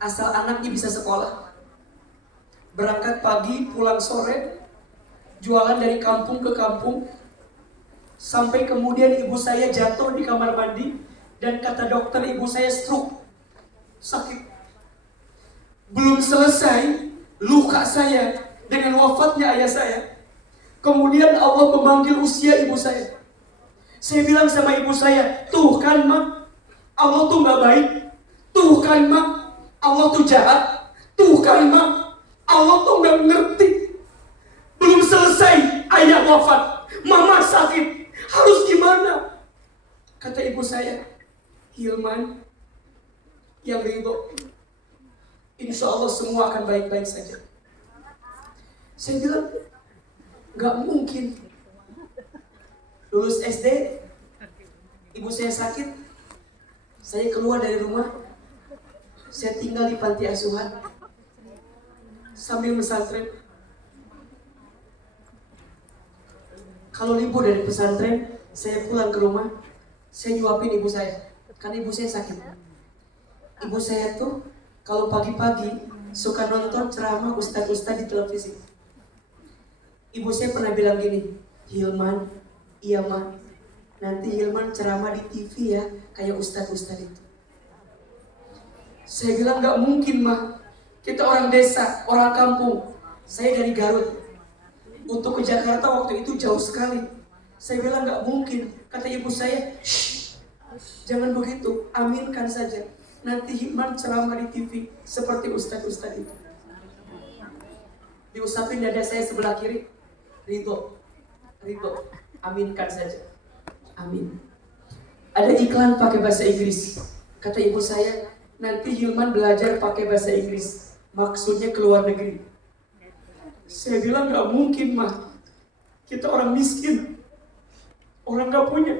Asal anaknya bisa sekolah. Berangkat pagi, pulang sore, jualan dari kampung ke kampung. Sampai kemudian ibu saya jatuh di kamar mandi. Dan kata dokter, ibu saya stroke. Sakit. Belum selesai luka saya dengan wafatnya ayah saya. Kemudian Allah memanggil usia ibu saya. Saya bilang sama ibu saya, tuh kan mak, Allah tuh gak baik. Tuh kan mak, Allah tuh jahat. Tuh kan mak, Allah tuh gak ngerti. Belum selesai ayah wafat, mama sakit. Harus gimana? Kata ibu saya, Hilman, yang ridho, insya Allah semua akan baik-baik saja. Saya bilang, gak mungkin. Lulus SD, ibu saya sakit, saya keluar dari rumah, saya tinggal di panti asuhan, sambil pesantren. Kalau libur dari pesantren, saya pulang ke rumah, saya nyuapin ibu saya, karena ibu saya sakit. Ibu saya tuh, kalau pagi-pagi, suka nonton ceramah ustadz-ustadz di televisi. Ibu saya pernah bilang gini, Hilman, iya ma, nanti Hilman ceramah di TV ya, kayak ustadz-ustadz itu. Saya bilang gak mungkin ma, kita orang desa, orang kampung. Saya dari Garut, untuk ke Jakarta waktu itu jauh sekali. Saya bilang gak mungkin. Kata ibu saya, shh, jangan begitu, aminkan saja. Nanti Hilman ceramah di TV seperti ustadz-ustadz itu. Diusapin dada saya sebelah kiri, ridho, aminkan saja, amin. Ada iklan pakai bahasa Inggris. Kata ibu saya, nanti Hilman belajar pakai bahasa Inggris, maksudnya ke luar negeri. Saya bilang gak mungkin mah, kita orang miskin, orang gak punya.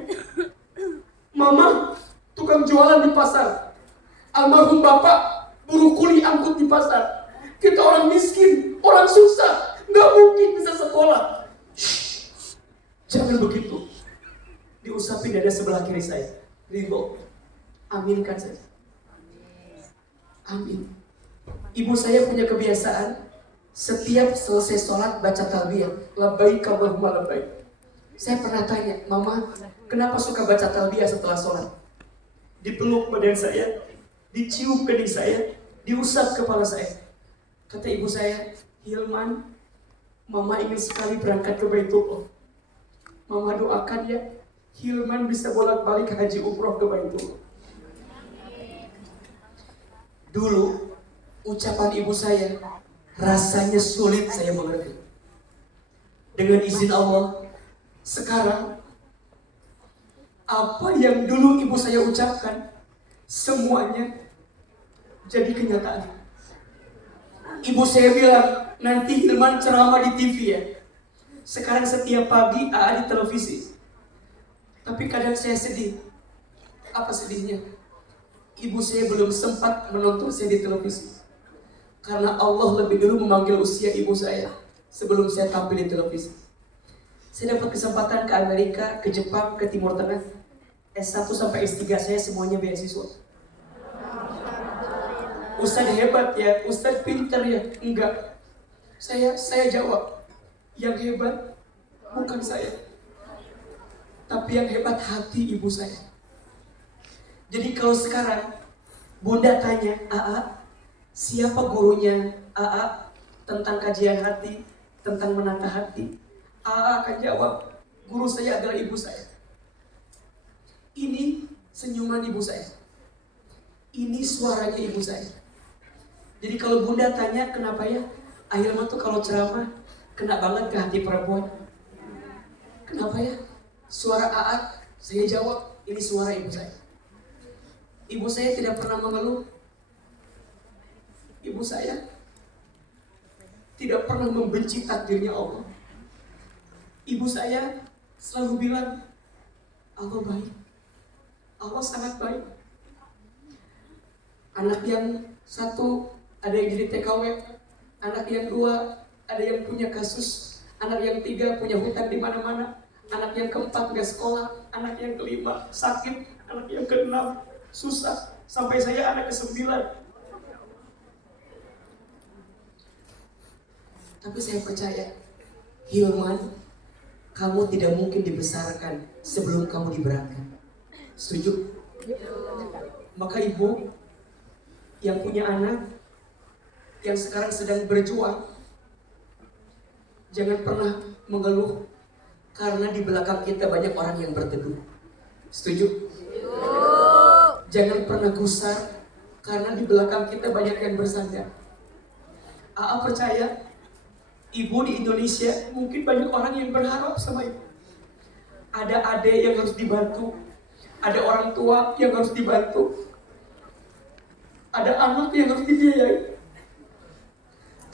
Mama tukang jualan di pasar, almarhum bapak buruh kuli angkut di pasar. Kita orang miskin, orang susah, gak mungkin bisa sekolah. Jangan begitu. Diusapin dada sebelah kiri saya, ridho, aminkan saja, amin. Ibu saya punya kebiasaan, setiap selesai sholat baca talbiyah, labbaik Allahumma labbaik. Saya pernah tanya, mama, kenapa suka baca talbiyah setelah sholat? Dipeluk badan saya, dicium kening saya, diusap kepala saya. Kata ibu saya, Hilman, mama ingin sekali berangkat ke Baitullah. Mama doakan ya, Hilman bisa bolak-balik haji umroh ke Baitullah. Dulu, ucapan ibu saya, rasanya sulit saya mengerti. Dengan izin Allah, sekarang, apa yang dulu ibu saya ucapkan, semuanya jadi kenyataan. Ibu saya bilang, nanti Hilman ceramah di TV ya. Sekarang setiap pagi AA di televisi. Tapi kadang saya sedih. Apa sedihnya? Ibu saya belum sempat menonton saya di televisi. Karena Allah lebih dulu memanggil usia ibu saya sebelum saya tampil di televisi. Saya dapat kesempatan ke Amerika, ke Jepang, ke Timur Tengah. S1 sampai S3 saya semuanya beasiswa. Ustadz hebat ya, Ustadz pintar ya. Enggak. Saya jawab, yang hebat bukan saya, tapi yang hebat hati ibu saya. Jadi kalau sekarang Bunda tanya, AA, siapa gurunya AA tentang kajian hati, tentang menata hati? AA akan jawab, guru saya adalah ibu saya. Ini senyuman ibu saya. Ini suaranya ibu saya. Jadi kalau Bunda tanya kenapa ya, Ahilman tuh kalau ceramah kena banget ke hati perempuan. Kenapa ya? Suara AA, saya jawab, ini suara ibu saya. Ibu saya tidak pernah mengeluh. Ibu saya tidak pernah membenci takdirnya Allah. Ibu saya selalu bilang, Allah baik, Allah sangat baik. Anak yang satu ada yang jadi TKW, anak yang dua ada yang punya kasus, anak yang tiga punya hutang di mana-mana, anak yang keempat nggak sekolah, anak yang kelima sakit, anak yang keenam susah, sampai saya anak ke-9. Tapi saya percaya, Hilman, kamu tidak mungkin dibesarkan sebelum kamu diberatkan. Setuju? Maka ibu yang punya anak, yang sekarang sedang berjuang, jangan pernah mengeluh, karena di belakang kita banyak orang yang berteduh. Setuju? Jangan pernah gusar, karena di belakang kita banyak yang bersandar. Aa percaya, ibu di Indonesia mungkin banyak orang yang berharap sama ibu. Ada adik yang harus dibantu, ada orang tua yang harus dibantu, ada anak yang harus dibiayai.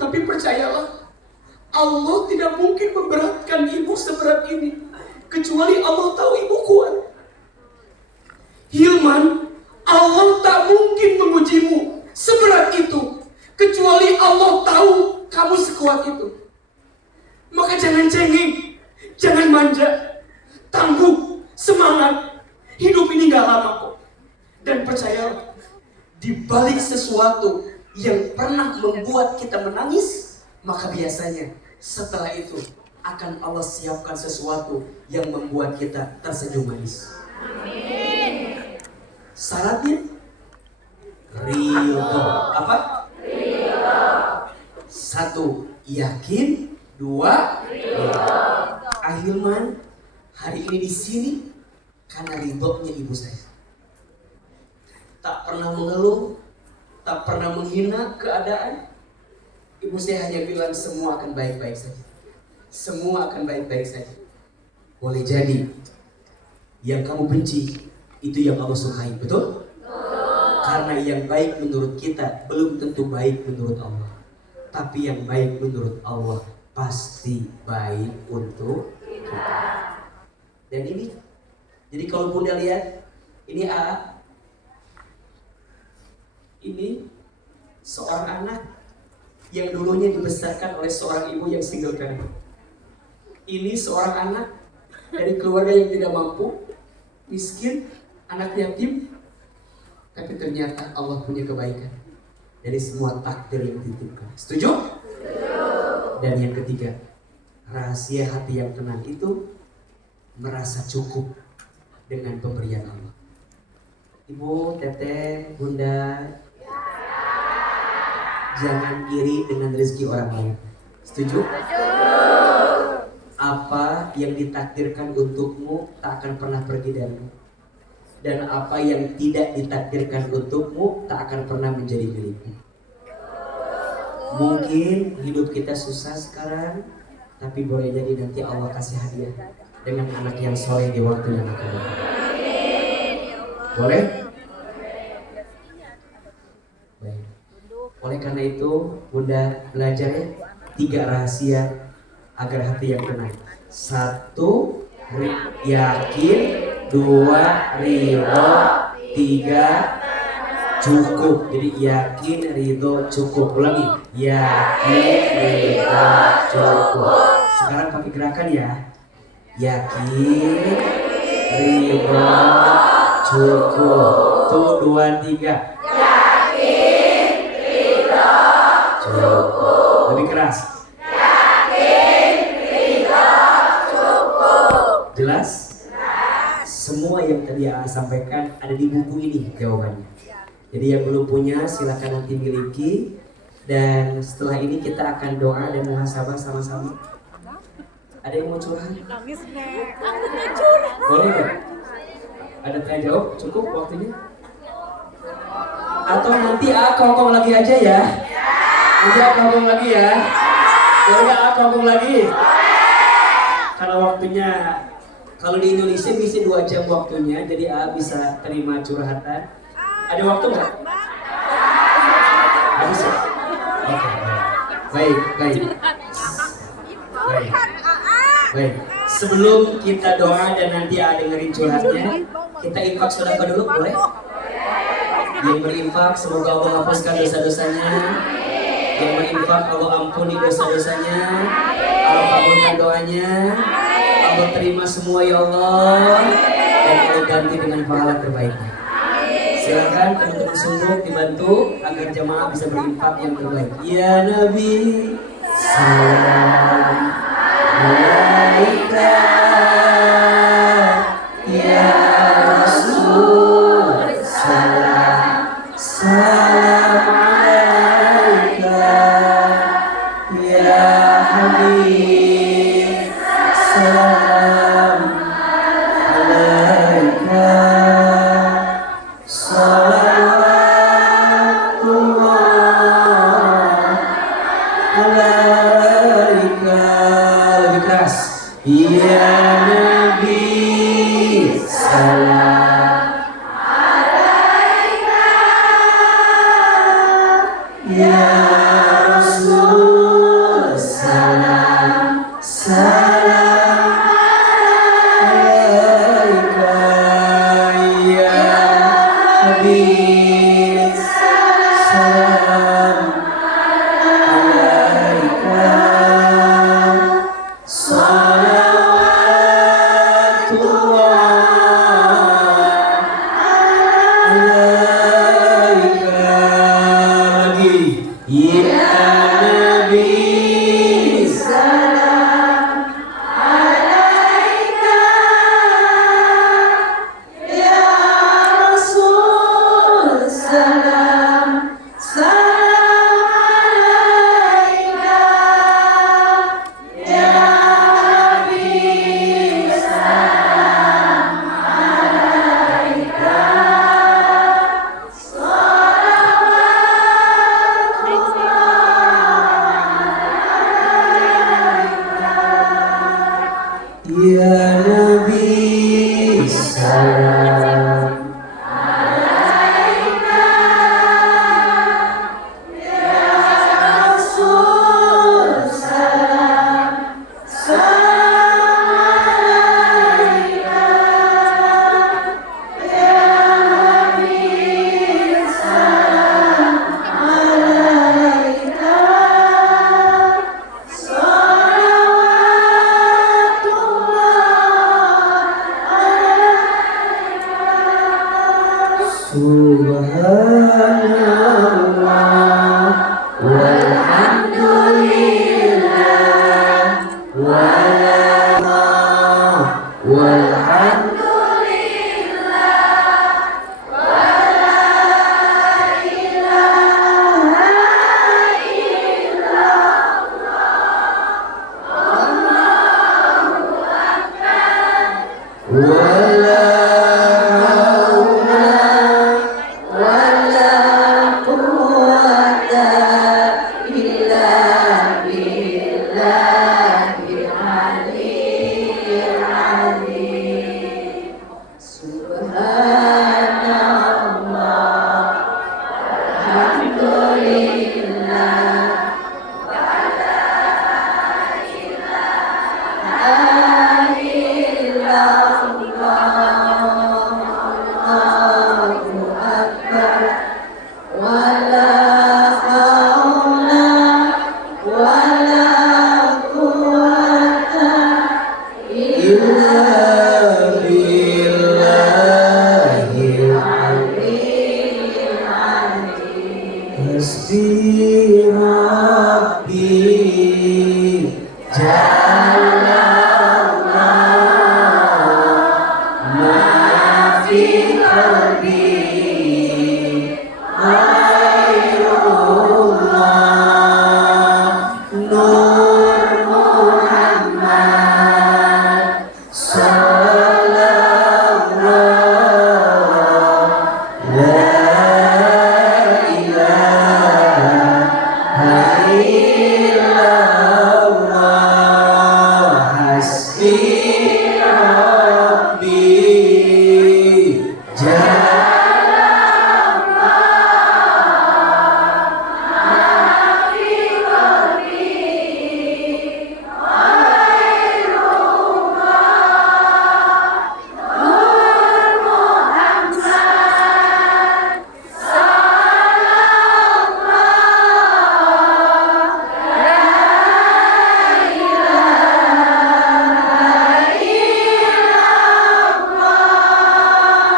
Tapi percayalah, Allah tidak mungkin memberatkan ibu seberat ini, kecuali Allah tahu ibu kuat. Hilman, Allah tak mungkin mengujimu seberat itu, kecuali Allah tahu kamu sekuat itu. Maka jangan cengeng, jangan manja, tangguh, semangat. Hidup ini gak lama kok. Dan percayalah, di balik sesuatu yang pernah membuat kita menangis, maka biasanya setelah itu akan Allah siapkan sesuatu yang membuat kita tersenyum manis. Amin. Syaratnya ridho. Apa? Ridho. 1, yakin. 2, ridho. Ahilman hari ini di sini karena ridhonya ibu saya. Tak pernah mengeluh, tak pernah menghina keadaan. Ibu saya hanya bilang semua akan baik-baik saja. Semua akan baik-baik saja. Boleh jadi yang kamu benci itu yang Allah sukai, betul? Karena yang baik menurut kita belum tentu baik menurut Allah. Tapi yang baik menurut Allah pasti baik untuk kita. Dan ini, jadi kalau Bunda lihat, ini A, ini seorang anak yang dulunya dibesarkan oleh seorang ibu yang single parent. Ini seorang anak dari keluarga yang tidak mampu, miskin, anak yatim, tapi ternyata Allah punya kebaikan dari semua takdir yang dititipkan. Setuju? Dan yang ketiga, rahasia hati yang tenang itu merasa cukup dengan pemberian Allah. Ibu, teteh, bunda, jangan iri dengan rezeki orang lain. Setuju? Apa yang ditakdirkan untukmu tak akan pernah pergi darimu. Dan apa yang tidak ditakdirkan untukmu tak akan pernah menjadi milikmu. Mungkin hidup kita susah sekarang, tapi boleh jadi nanti Allah kasih hadiah dengan anak yang soleh di waktu yang akan datang. Boleh? Baik. Oleh karena itu, Bunda belajar ya 3 rahasia agar hati yang tenang. 1, yakin. 2, ridho. 3, cukup. Jadi yakin, ridho, cukup. Ulangi. Yakin, ridho, cukup. Sekarang pakai gerakan ya. Yakin, ridho, cukup. Tuh 2, 3. Yakin, ridho, Cukup. Lebih keras. yakin, ridho, cukup. Jelas? Semua yang tadi Aa sampaikan ada di buku ini jawabannya. Jadi yang belum punya silakan nanti miliki. Dan setelah ini kita akan doa dan muhasabah sama-sama. Ada yang mau curhat? Nangis nek. Aku mau curhat. Boleh nggak? Ada tanya jawab? Cukup waktunya? Atau nanti kongkong lagi aja ya? Nanti kongkong lagi ya? Boleh nggak kongkong lagi? Kalau waktunya, kalau di Indonesia bisa 2 jam waktunya, jadi bisa terima curhatan. Ada waktu nggak? Habis ya? Oke, baik, baik, baik, baik. Sebelum kita doa dan nanti ada dengerin curhatnya, kita infak sedekah dulu boleh? Yang berinfak semoga Allah hapuskan dosa-dosanya. Yang berinfak Allah ampuni dosa-dosanya. Allah kabulkan doanya. Allah terima semua ya Allah. Dan Allah ganti dengan pahala terbaiknya. Silakan teman-teman sungguh dibantu agar jamaah bisa berinfak yang terbaik. Ya Nabi, salam alaika. Ya Rasul, salam alaika. Ya Habib, salam alaika. Salawatullah alaika. Lebih keras. Ya Nabi, salam alaika. Ya Rasul, salam alaika. Ya Habib, salam alaika. Salawatullah alaika. Lagi. Ya Nabi, salam alaika. Ya Rasul, salam alaika. Ya Habib, salam alaika. Ya Nabi, salam alaika. Ya Rasul, salam alaika. Ya Habib, salam alaika. Subhanallah walhamdulillah wala haula wala quwwata illa billahil aliyyil azim. Subhanallah walhamdulillah Hasbi Rabbi Jalallah ma fi qalbi ghairullah Nur Muhammad sallallahu la Hasbi Rabbi Jalla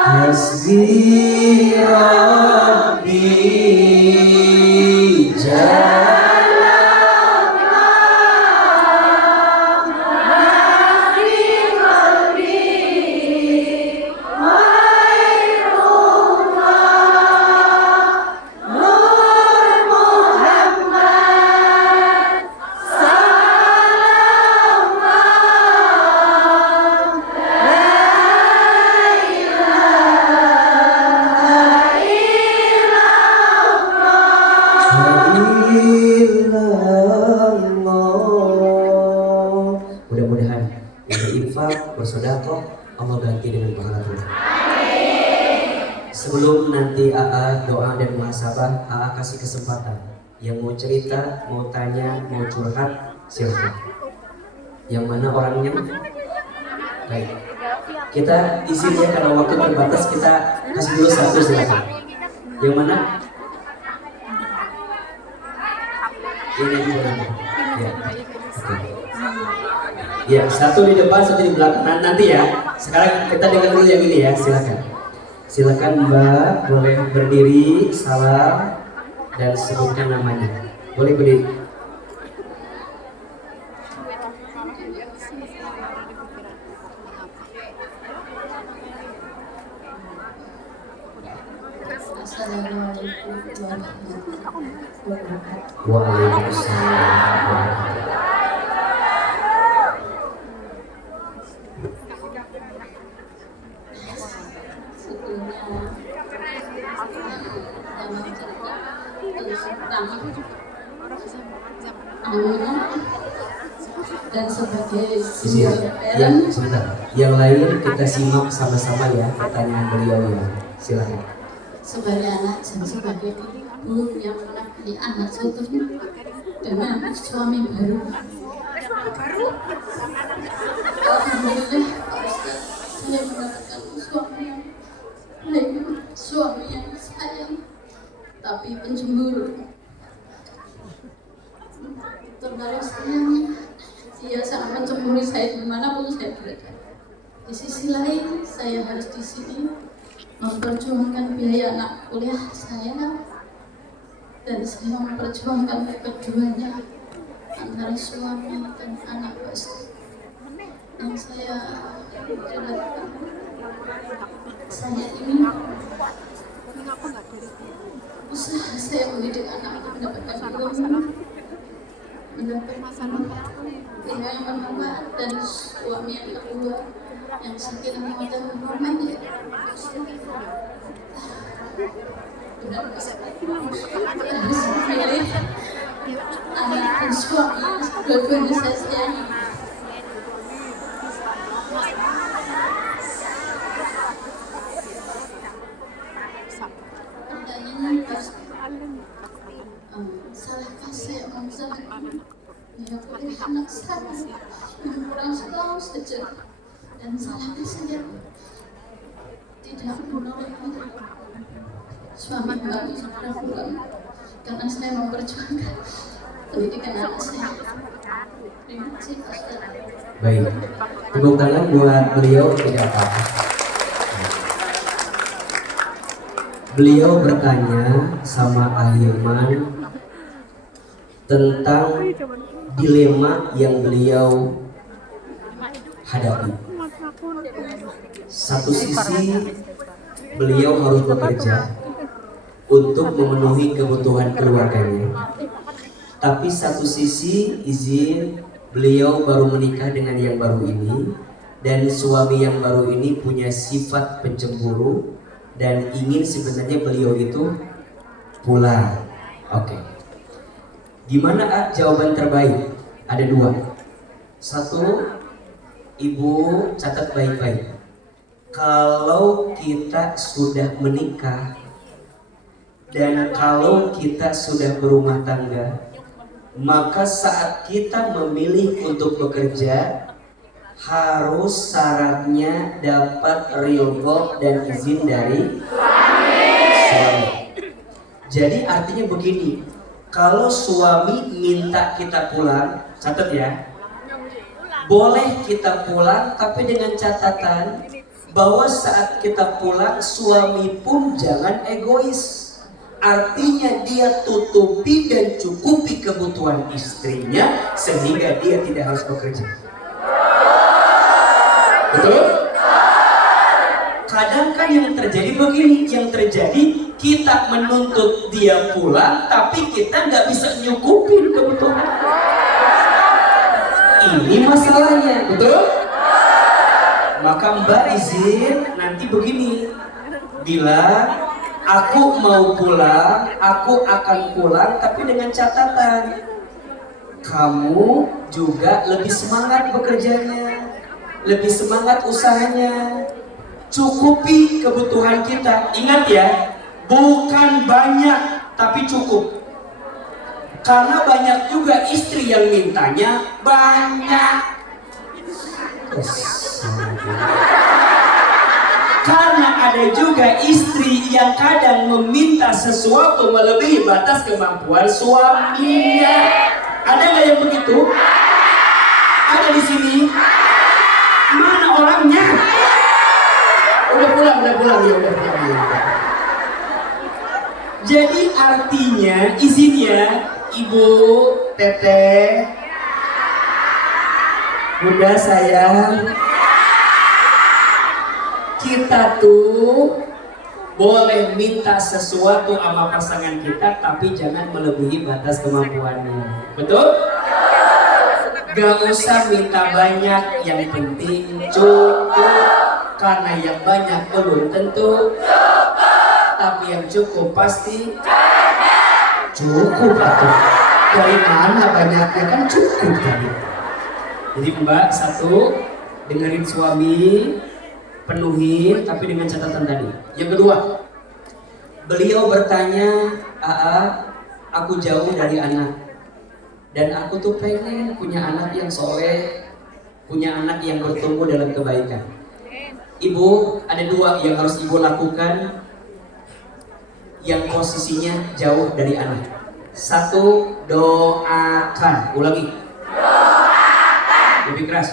Hasbi Rabbi Mudah-mudahan berinfak, bersedekah, Allah ganti dengan pahala Tuhan. Sebelum nanti AA doa dan muhasabah, AA kasih kesempatan. Yang mau cerita, mau tanya, mau curhat, silakan. Yang mana orangnya? Baik. Kita izin ya karena waktu terbatas, kita kasih dulu satu silakan. Yang mana? Ini juga. Ya. Oke. Ya, satu di depan, satu di belakang. Nanti ya. Sekarang kita dengar dulu yang ini ya, silakan. Silakan Mbak, boleh berdiri, salam dan sebutkan namanya. Boleh berdiri. Assalamualaikum warahmatullahi wabarakatuh. Waalaikumsalam. Dan sebagai Ya, sebentar. Yang lain kita simak sama-sama ya pertanyaan beliau ya. Silakan. sebagai anak dan sebagai ibu yang menangani anak satu dengan suami baru. Alhamdulillah, saya mendapatkan suami yang baik, suami yang sayang, tapi pencemburu. Terbaru sayangnya, dia sangat mencemburu saya dimanapun saya berada. Di sisi lain, saya harus di sini memperjuangkan biaya anak kuliah saya, dan saya memperjuangkan keduanya antara suami dan anak bos yang saya jelaskan. Saya ini usaha saya mendidik anak untuk mendapatkan ilmu, mendapatkan yang bermanfaat, dan suami yang kedua yang sakinah mawaddah warahmah ya. Harus memilih anak dan suami dua-duanya saya sayangi. Pertanyaannya pasti salahkah saya membesarkan ya boleh anak saya yang kurang setahun saja, dan salahkah saya tidak menolong suami baru segera pulang karena saya memperjuangkan pendidikan anak saya. Terima kasih Ustaz. Baik. Tepuk tangan buat beliau, tidak apa-apa. Beliau bertanya sama Ahilman tentang dilema yang beliau hadapi. Satu sisi beliau harus bekerja untuk memenuhi kebutuhan keluarganya, tapi satu sisi izin beliau baru menikah dengan yang baru ini, dan suami yang baru ini punya sifat pencemburu dan ingin sebenarnya beliau itu pulang. Oke. Gimana jawaban terbaik? Ada dua. Satu, ibu catat baik-baik. Kalau kita sudah menikah dan kalau kita sudah berumah tangga, maka saat kita memilih untuk bekerja harus syaratnya dapat ridho dan izin dari suami. Jadi artinya begini, kalau suami minta kita pulang, catat ya, boleh kita pulang tapi dengan catatan bahwa saat kita pulang suami pun jangan egois. Artinya dia tutupi dan cukupi kebutuhan istrinya sehingga dia tidak harus bekerja. Betul? Kadang kan yang terjadi begini, yang terjadi kita menuntut dia pulang tapi kita nggak bisa nyukupin kebutuhan. Ini masalahnya, betul? Maka Mbak izin nanti begini, bilang aku mau pulang, aku akan pulang, tapi dengan catatan kamu juga lebih semangat bekerjanya, lebih semangat usahanya, cukupi kebutuhan kita. Ingat ya, bukan banyak tapi cukup. Karena banyak juga istri yang mintanya banyak. Karena ada juga istri yang kadang meminta sesuatu melebihi batas kemampuan suaminya. Ada nggak yang begitu? Ada di sini? Mana orangnya? Udah pulang ya. Jadi artinya, izin ya, Ibu, Teteh, Bunda sayang, kita tuh boleh minta sesuatu sama pasangan kita, tapi jangan melebihi batas kemampuannya. Betul? Gak usah minta banyak, yang penting cukup. Karena yang banyak belum tentu cukup, tapi yang cukup pasti cukup. Dari mana banyaknya kan cukup tadi. Jadi Mbak, satu, dengerin suami, penuhin, tapi dengan catatan tadi. Yang kedua, beliau bertanya, aku jauh dari anak, dan aku tuh pengen punya anak yang soleh, punya anak yang bertumbuh dalam kebaikan. Ibu, ada dua yang harus ibu lakukan yang posisinya jauh dari anak. Satu, doakan. Ulangi. Doakan. Lebih keras.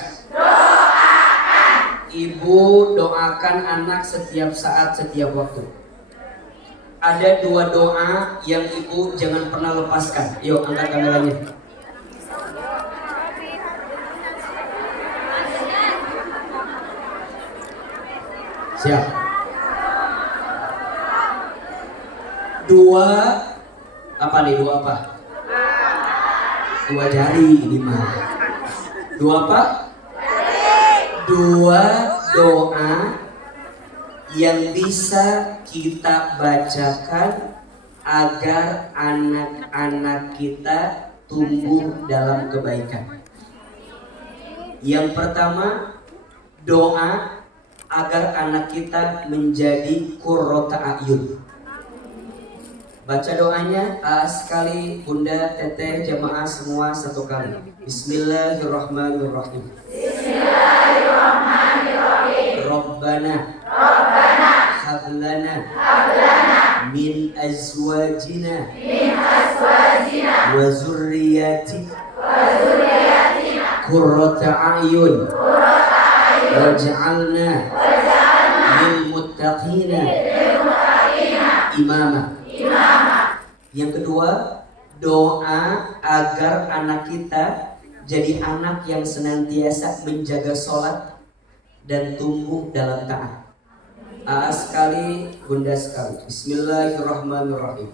Ibu doakan anak setiap saat, setiap waktu. Ada dua doa yang ibu jangan pernah lepaskan. Yuk, angkat kameranya. Siap. Dua apa nih? Dua apa? Dua jari ini mah. Dua apa? Dua doa yang bisa kita bacakan agar anak-anak kita tumbuh dalam kebaikan. Yang pertama, doa agar anak kita menjadi qurrata a'yun. Baca doanya sekali, Bunda, Teteh, jamaah semua satu kali. Bismillahirrahmanirrahim. Bismillahirrahmanirrahim. Rabbana hablana min azwajina wa zurriyatina qurrata a'yun waj'alna lil muttaqina imama. Yang kedua, doa agar anak kita jadi anak yang senantiasa menjaga sholat dan tumbuh dalam taat. Sekali, Bunda sekali. Bismillahirrahmanirrahim.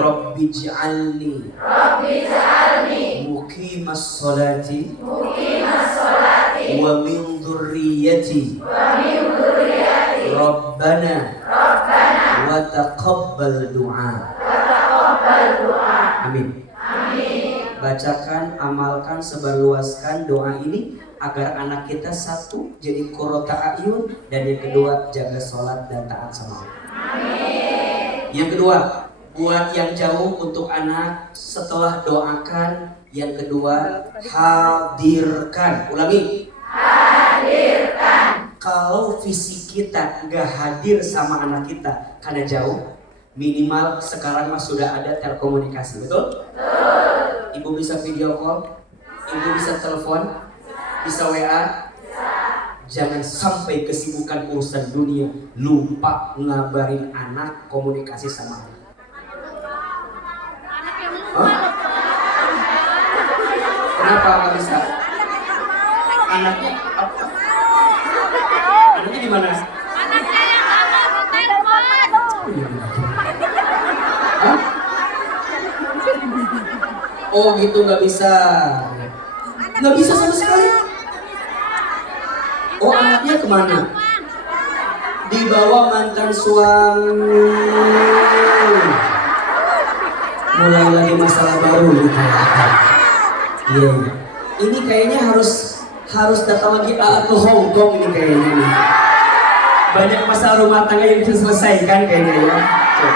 Rabbi'j'alni muqimas sholati wa min dzurriyyati Rabbana wa taqabbal du'a. Amin. Bacakan, amalkan, sebarluaskan doa ini agar anak kita satu jadi qurrata a'yun, dan yang kedua jaga sholat dan taat sama Allah. Yang kedua, buat yang jauh untuk anak, setelah doakan, yang kedua hadirkan. Ulangi. Kalau visi kita nggak hadir sama anak kita karena jauh, minimal sekarang mah sudah ada telekomunikasi, betul? Ibu bisa video call, ibu bisa telepon, bisa WA. Jangan sampai kesibukan urusan dunia lupa ngabarin anak komunikasi sama anak. Hah? Kenapa nggak bisa? Anaknya apa? Anaknya di mana? Anaknya yang lama telepon. Hah? Oh gitu, nggak bisa. Nggak bisa sama sekali. Oh, anaknya kemana? Dibawa mantan suami. Mulai lagi masalah baru gitu. Iya. Ini kayaknya harus datang lagi ke Hong Kong ini kayaknya nih. Banyak masalah rumah tangga yang bisa selesaikan kayaknya ya. Tuh.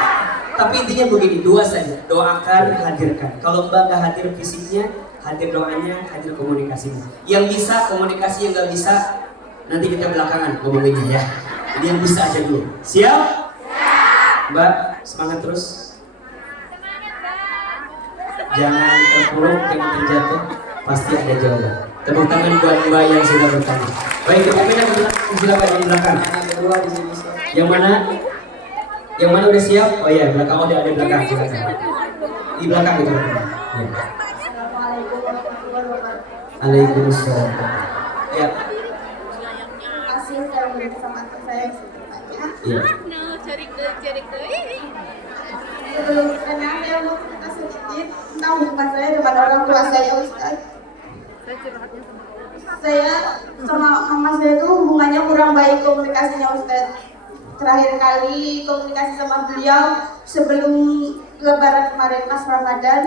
Tapi intinya begini, dua saja. Doakan, hadirkan. Kalau Mbak nggak hadir fisiknya, hadir doanya, hadir komunikasinya. Yang bisa komunikasi, yang nggak bisa nanti kita belakangan ngomonginnya ya. Ini yang bisa aja dulu. Siap? Mbak, semangat terus. Jangan terpuruk, jangan terjatuh. Pasti ada jawaban. Tepuk tangan buat Mbak yang sudah bertanya. Baik, kita pindah ke belakang. Silakan yang belakang. Kedua di sini. Yang mana? Yang mana udah siap? Oh iya, belakang ada di belakang. Silakan. Di belakang itu. Ya. Assalamualaikum warahmatullahi wabarakatuh. Waalaikumsalam. Ya. Terima kasih telah memberi kesempatan saya untuk bertanya. Iya. Sebelumnya saya mau cerita sedikit tentang hubungan saya dengan orang tua saya, Ustaz. Saya sama mama saya itu hubungannya kurang baik komunikasinya, Ustaz. Terakhir kali komunikasi sama beliau sebelum Lebaran kemarin pas Ramadan,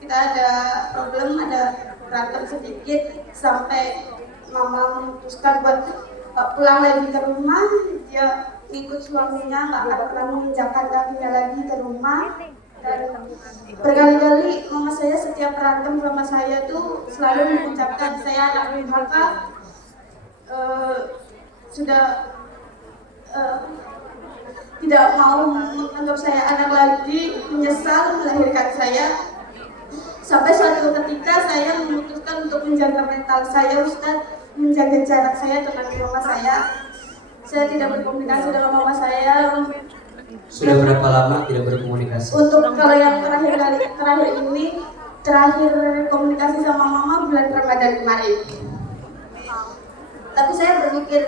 kita ada problem, ada berantem sedikit sampai mama memutuskan buat pulang lagi ke rumah. Dia ikut suaminya, nggak akan pernah menginjakkan kakinya lagi ke rumah. Dan berkali-kali mama saya setiap berantem sama saya tuh selalu mengucapkan saya anak durhaka, sudah tidak mau menganggap saya anak lagi, menyesal melahirkan saya. Sampai suatu ketika saya memutuskan untuk menjaga mental saya, Ustaz, menjaga jarak saya dengan mama saya. Saya tidak berkomunikasi dengan mama saya. Sudah berapa lama tidak berkomunikasi? Untuk kalau yang terakhir komunikasi sama mama bulan Ramadan kemarin. Tapi saya berpikir,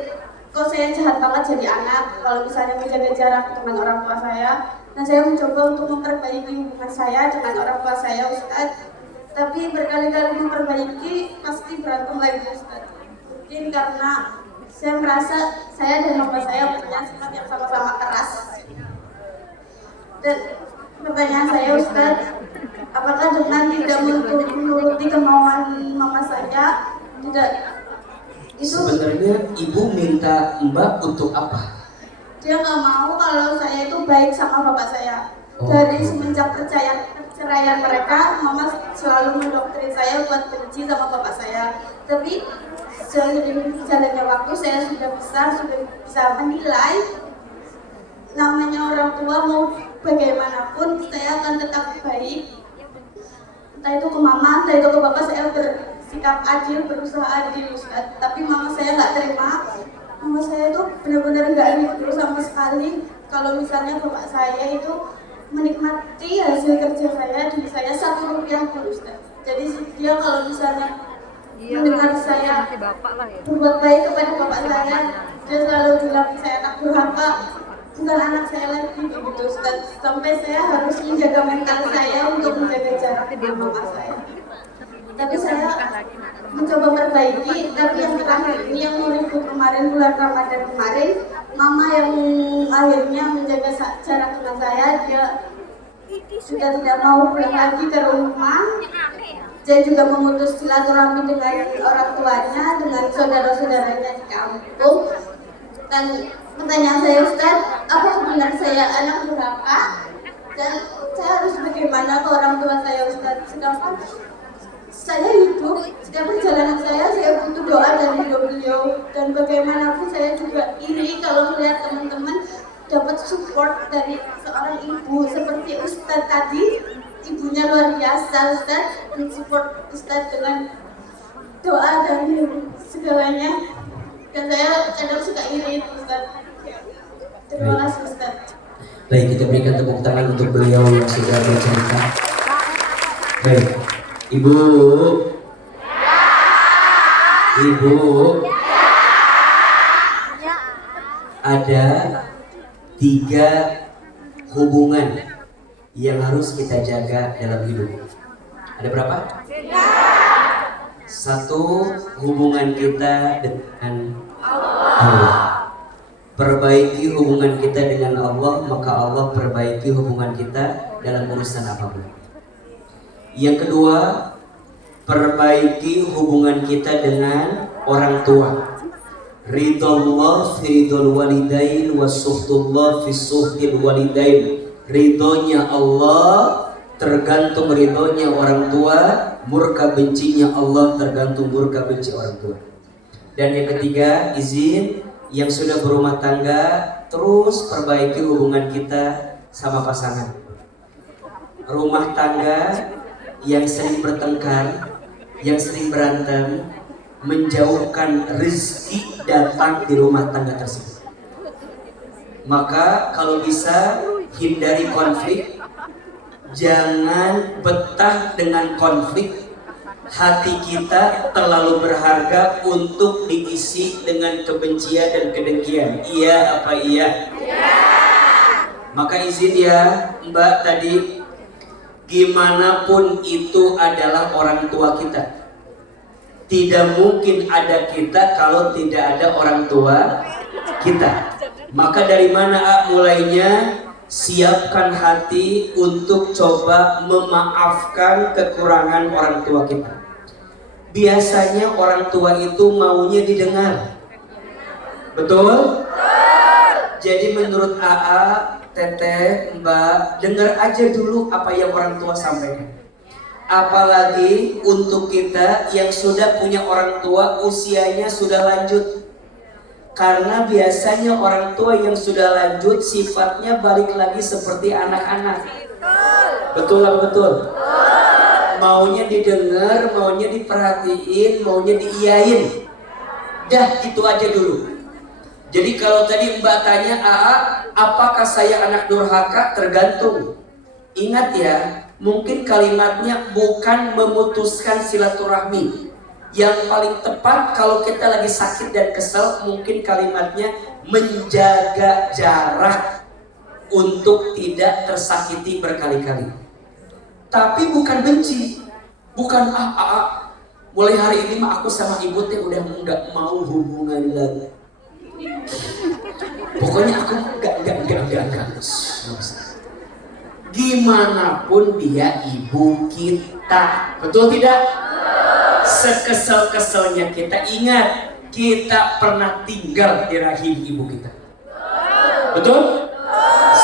kok saya jahat banget jadi anak kalau misalnya menjaga jarak dengan orang tua saya. Dan saya mencoba untuk memperbaiki hubungan saya dengan orang tua saya, Ustaz. Tapi berkali-kali memperbaiki pasti berantem lagi, Ustaz. Mungkin karena saya merasa saya dan mama saya punya sifat yang sama-sama keras. Dan pertanyaan saya, Ustaz, apakah dengan tidak menuruti kemauan mama saya, tidak itu sebenarnya ibu minta Mbak untuk apa? dia nggak mau kalau saya itu baik sama bapak saya. Oh. Dari semenjak perceraian mereka, mama selalu mendoktrin saya buat benci sama bapak saya. Tapi seiring jalannya waktu, saya sudah bisa menilai namanya orang tua mau bagaimanapun saya akan tetap baik. Entah itu ke mama, entah itu ke bapak, saya bersikap adil, berusaha adil, Ustaz. Tapi mama saya nggak terima. Mama saya itu benar-benar nggak ridho sama sekali kalau misalnya bapak saya itu menikmati hasil kerja saya, duit saya Rp1 pun, Ustaz. Jadi dia kalau misalnya mendengar saya berbuat baik kepada bapak saya, dia selalu bilang saya anak durhaka, bukan anak saya lagi, begitu, Ustaz. Sampai saya harus menjaga mental saya untuk menjaga jarak dengan mama saya. Tapi saya mencoba perbaiki. Tapi yang terakhir ini yang ribut kemarin bulan Ramadan kemarin, mama yang akhirnya menjaga jarak dengan saya, dia sudah tidak mau pulang lagi ke rumah. Dia juga memutus silaturahmi dengan orang tuanya, dengan saudara-saudaranya di kampung. Dan pertanyaan saya, Ustaz, apa benar saya anak durhaka? Dan saya harus bagaimana ke orang tua saya, Ustaz? Sedangkan saya hidup, setiap perjalanan saya butuh doa dari beliau. Dan bagaimanapun saya juga iri kalau melihat teman-teman dapat support dari seorang ibu seperti Ustaz tadi. Ibunya luar biasa, Ustaz, mensupport Ustaz dengan doa dan segalanya. Dan saya kadang suka iri itu Ustaz. Terima kasih Ustaz. Baik, kita berikan tepuk tangan untuk beliau yang sudah bercerita. Baik, Ibu. Ibu. Ada 3 hubungan yang harus kita jaga dalam hidup. Ada berapa? 1, hubungan kita dengan Allah. Perbaiki hubungan kita dengan Allah, maka Allah perbaiki hubungan kita dalam urusan apapun. Yang kedua, perbaiki hubungan kita dengan orang tua. Ridullah fi ridul walidain wa suhtullah fi suhtil walidain. Ridhonya Allah tergantung ridhonya orang tua, murka bencinya Allah tergantung murka benci orang tua. Dan yang ketiga, izin yang sudah berumah tangga, terus perbaiki hubungan kita sama pasangan. Rumah tangga yang sering bertengkar, yang sering berantem, menjauhkan rezeki datang di rumah tangga tersebut. Maka kalau bisa hindari konflik, jangan betah dengan konflik. Hati kita terlalu berharga untuk diisi dengan kebencian dan kedengkian. Iya apa iya? Iya. Maka izin ya Mbak tadi, gimana pun itu adalah orang tua kita. Tidak mungkin ada kita kalau tidak ada orang tua kita. Maka dari mana mulainya? Siapkan hati untuk coba memaafkan kekurangan orang tua kita. Biasanya orang tua itu maunya didengar. Betul? Jadi menurut AA, Teteh, Mbak, dengar aja dulu apa yang orang tua sampaikan. Apalagi untuk kita yang sudah punya orang tua usianya sudah lanjut. Karena biasanya orang tua yang sudah lanjut sifatnya balik lagi seperti anak-anak. Betul nggak betul? Maunya didengar, maunya diperhatiin, maunya diiyain. Dah itu aja dulu. Jadi kalau tadi Mbak tanya, apakah saya anak durhaka? Tergantung. Ingat ya, mungkin kalimatnya bukan memutuskan silaturahmi. Yang paling tepat kalau kita lagi sakit dan kesel, mungkin kalimatnya menjaga jarak untuk tidak tersakiti berkali-kali. Tapi bukan benci, bukan mulai hari ini mah aku sama ibu teh udah nggak mau hubungan lagi. Pokoknya aku nggak. Gimana pun dia ibu kita, betul tidak? Sekesel-keselnya kita, ingat kita pernah tinggal di rahim ibu kita. Betul?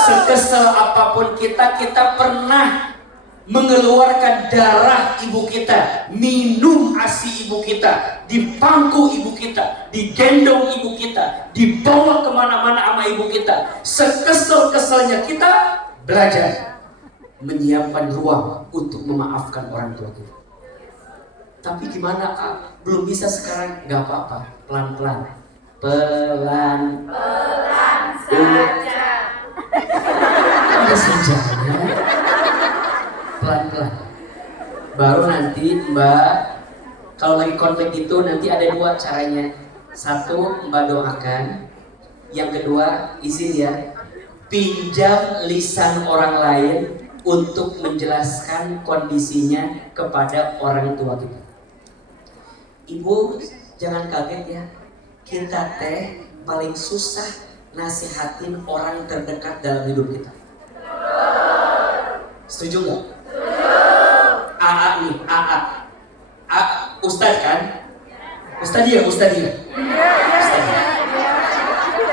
Sekesel apapun kita pernah mengeluarkan darah ibu kita, minum ASI ibu kita, dipangku ibu kita, digendong ibu kita, dibawa kemana-mana sama ibu kita. Sekesel-keselnya kita belajar menyiapkan ruang untuk memaafkan orang tua kita. Tapi gimana belum bisa sekarang? Gak apa-apa, pelan-pelan. Pelan-pelan saja. Ada sejanya. Pelan-pelan. Baru nanti Mbak, kalau lagi konflik itu nanti ada 2 caranya. 1, Mbak doakan. Yang kedua, izin ya, pinjam lisan orang lain untuk menjelaskan kondisinya kepada orang tua kita. Ibu jangan kaget ya, kita teh paling susah nasihatin orang terdekat dalam hidup kita. Setuju nggak? AA nih, AA. Ustadz kan? Ustadz dia.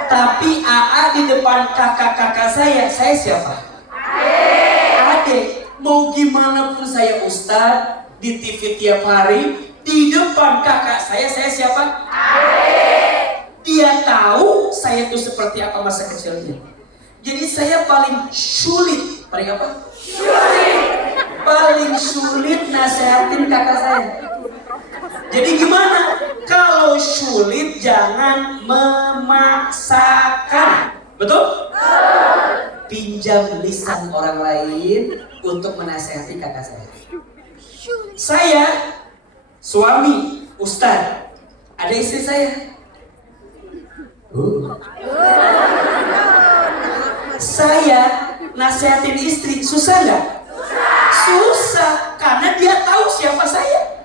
Tapi AA di depan kakak-kakak saya siapa? Adik. Mau gimana pun saya Ustadz di TV tiap hari. Di depan kakak saya siapa? Adik. Dia tahu saya itu seperti apa masa kecilnya. Jadi saya paling sulit. Paling apa? Paling sulit nasihatin kakak saya. Jadi gimana? Kalau sulit jangan memaksakan. Betul? Pinjam lisan orang lain untuk menasehati kakak saya. Saya suami Ustadz, ada istri saya. Saya nasihatin istri, susah nggak? Susah, karena dia tahu siapa saya.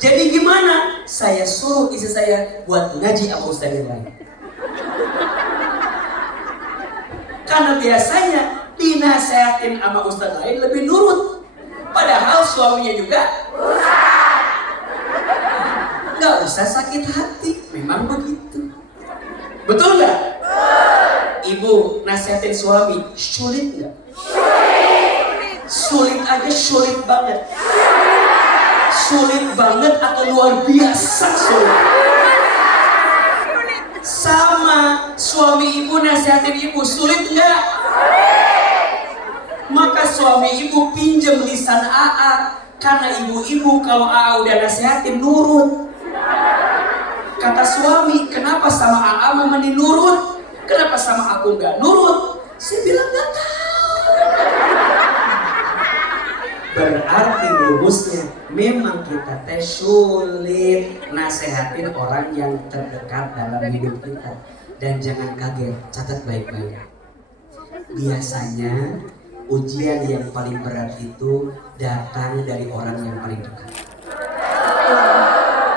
Jadi gimana? Saya suruh istri saya buat ngaji sama ustaz yang lain. Karena biasanya dinasehatin sama ustaz lain lebih nurut. Padahal suaminya juga nggak usah sakit hati. Memang begitu. Betul nggak? Ibu nasihatin suami, sulit nggak? Sulit aja, sulit banget. Sulit banget atau luar biasa sulit. Sama suami ibu nasihatin ibu, sulit nggak? Maka suami ibu pinjem lisan AA, karena ibu-ibu kalau AA udah nasihatin nurut. Kata suami, kenapa sama AA memenuhi nurut? Kenapa sama aku nggak nurut? Saya bilang nggak tahu. Berarti rumusnya memang kita teh sulit nasehatin orang yang terdekat dalam hidup kita. Dan jangan kaget, catat baik-baik. Biasanya ujian yang paling berat itu datang dari orang yang paling dekat.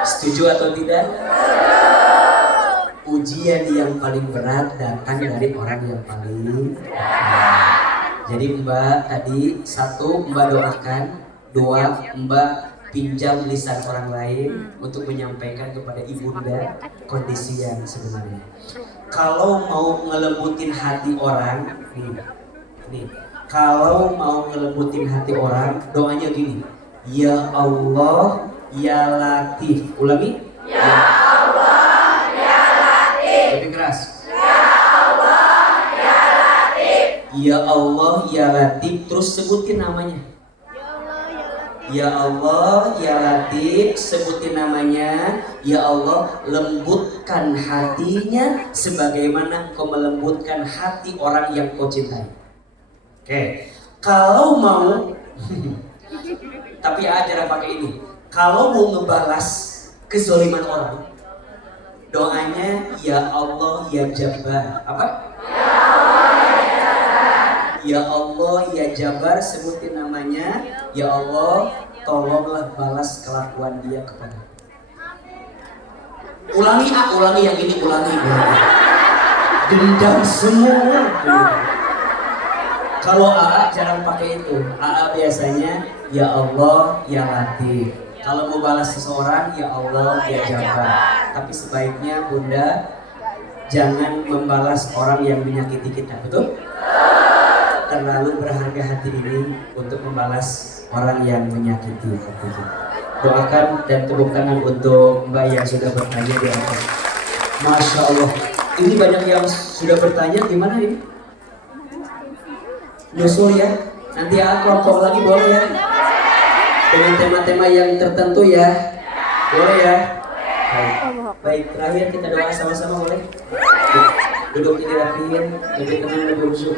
Setuju atau tidak? Ujian yang paling berat datang dari orang yang paling dekat. Jadi Mbak tadi, 1 Mbak doakan, 2 Mbak pinjam lisan orang lain untuk menyampaikan kepada ibunda kondisi yang sebenarnya. Kalau mau ngelembutin hati orang, nih, kalau mau ngelembutin hati orang, doanya gini, Ya Allah, Ya Latif. Ulangi. Ya Allah, Ya Latif. Lebih keras. Ya Allah, Ya Latif, terus sebutin namanya. Ya Allah, Ya Latif, sebutin namanya. Ya Allah, lembutkan hatinya sebagaimana kau melembutkan hati orang yang kau cintai. Oke, kalau mau, tapi ajaran pakai ini. Kalau mau ngebalas kezaliman orang, doanya Ya Allah, Ya Jabbar. Apa? Ya Allah, Ya Jabar, sebutin namanya. Ya Allah, tolonglah balas kelakuan dia kepada. Ulangi yang ini, ulangi. Dendam semua. Kalau AA jarang pakai itu. AA biasanya Ya Allah, Ya Latif. Kalau mau balas seseorang, Ya Allah, Ya Jabar. Tapi sebaiknya Bunda jangan membalas orang yang menyakiti kita, betul? Terlalu berharga hati ini untuk membalas orang yang menyakiti hati kita. Doakan dan tepuk tangan untuk Mbak yang sudah bertanya di atas. Masya Allah, ini banyak yang sudah bertanya. Gimana ini? Nyusul ya, nanti aku kelompok lagi boleh ya? Dengan tema-tema yang tertentu ya, boleh ya? Baik, terakhir kita doa sama-sama boleh? Duduk ini rapiin, lebih tenang, lebih khusyuk.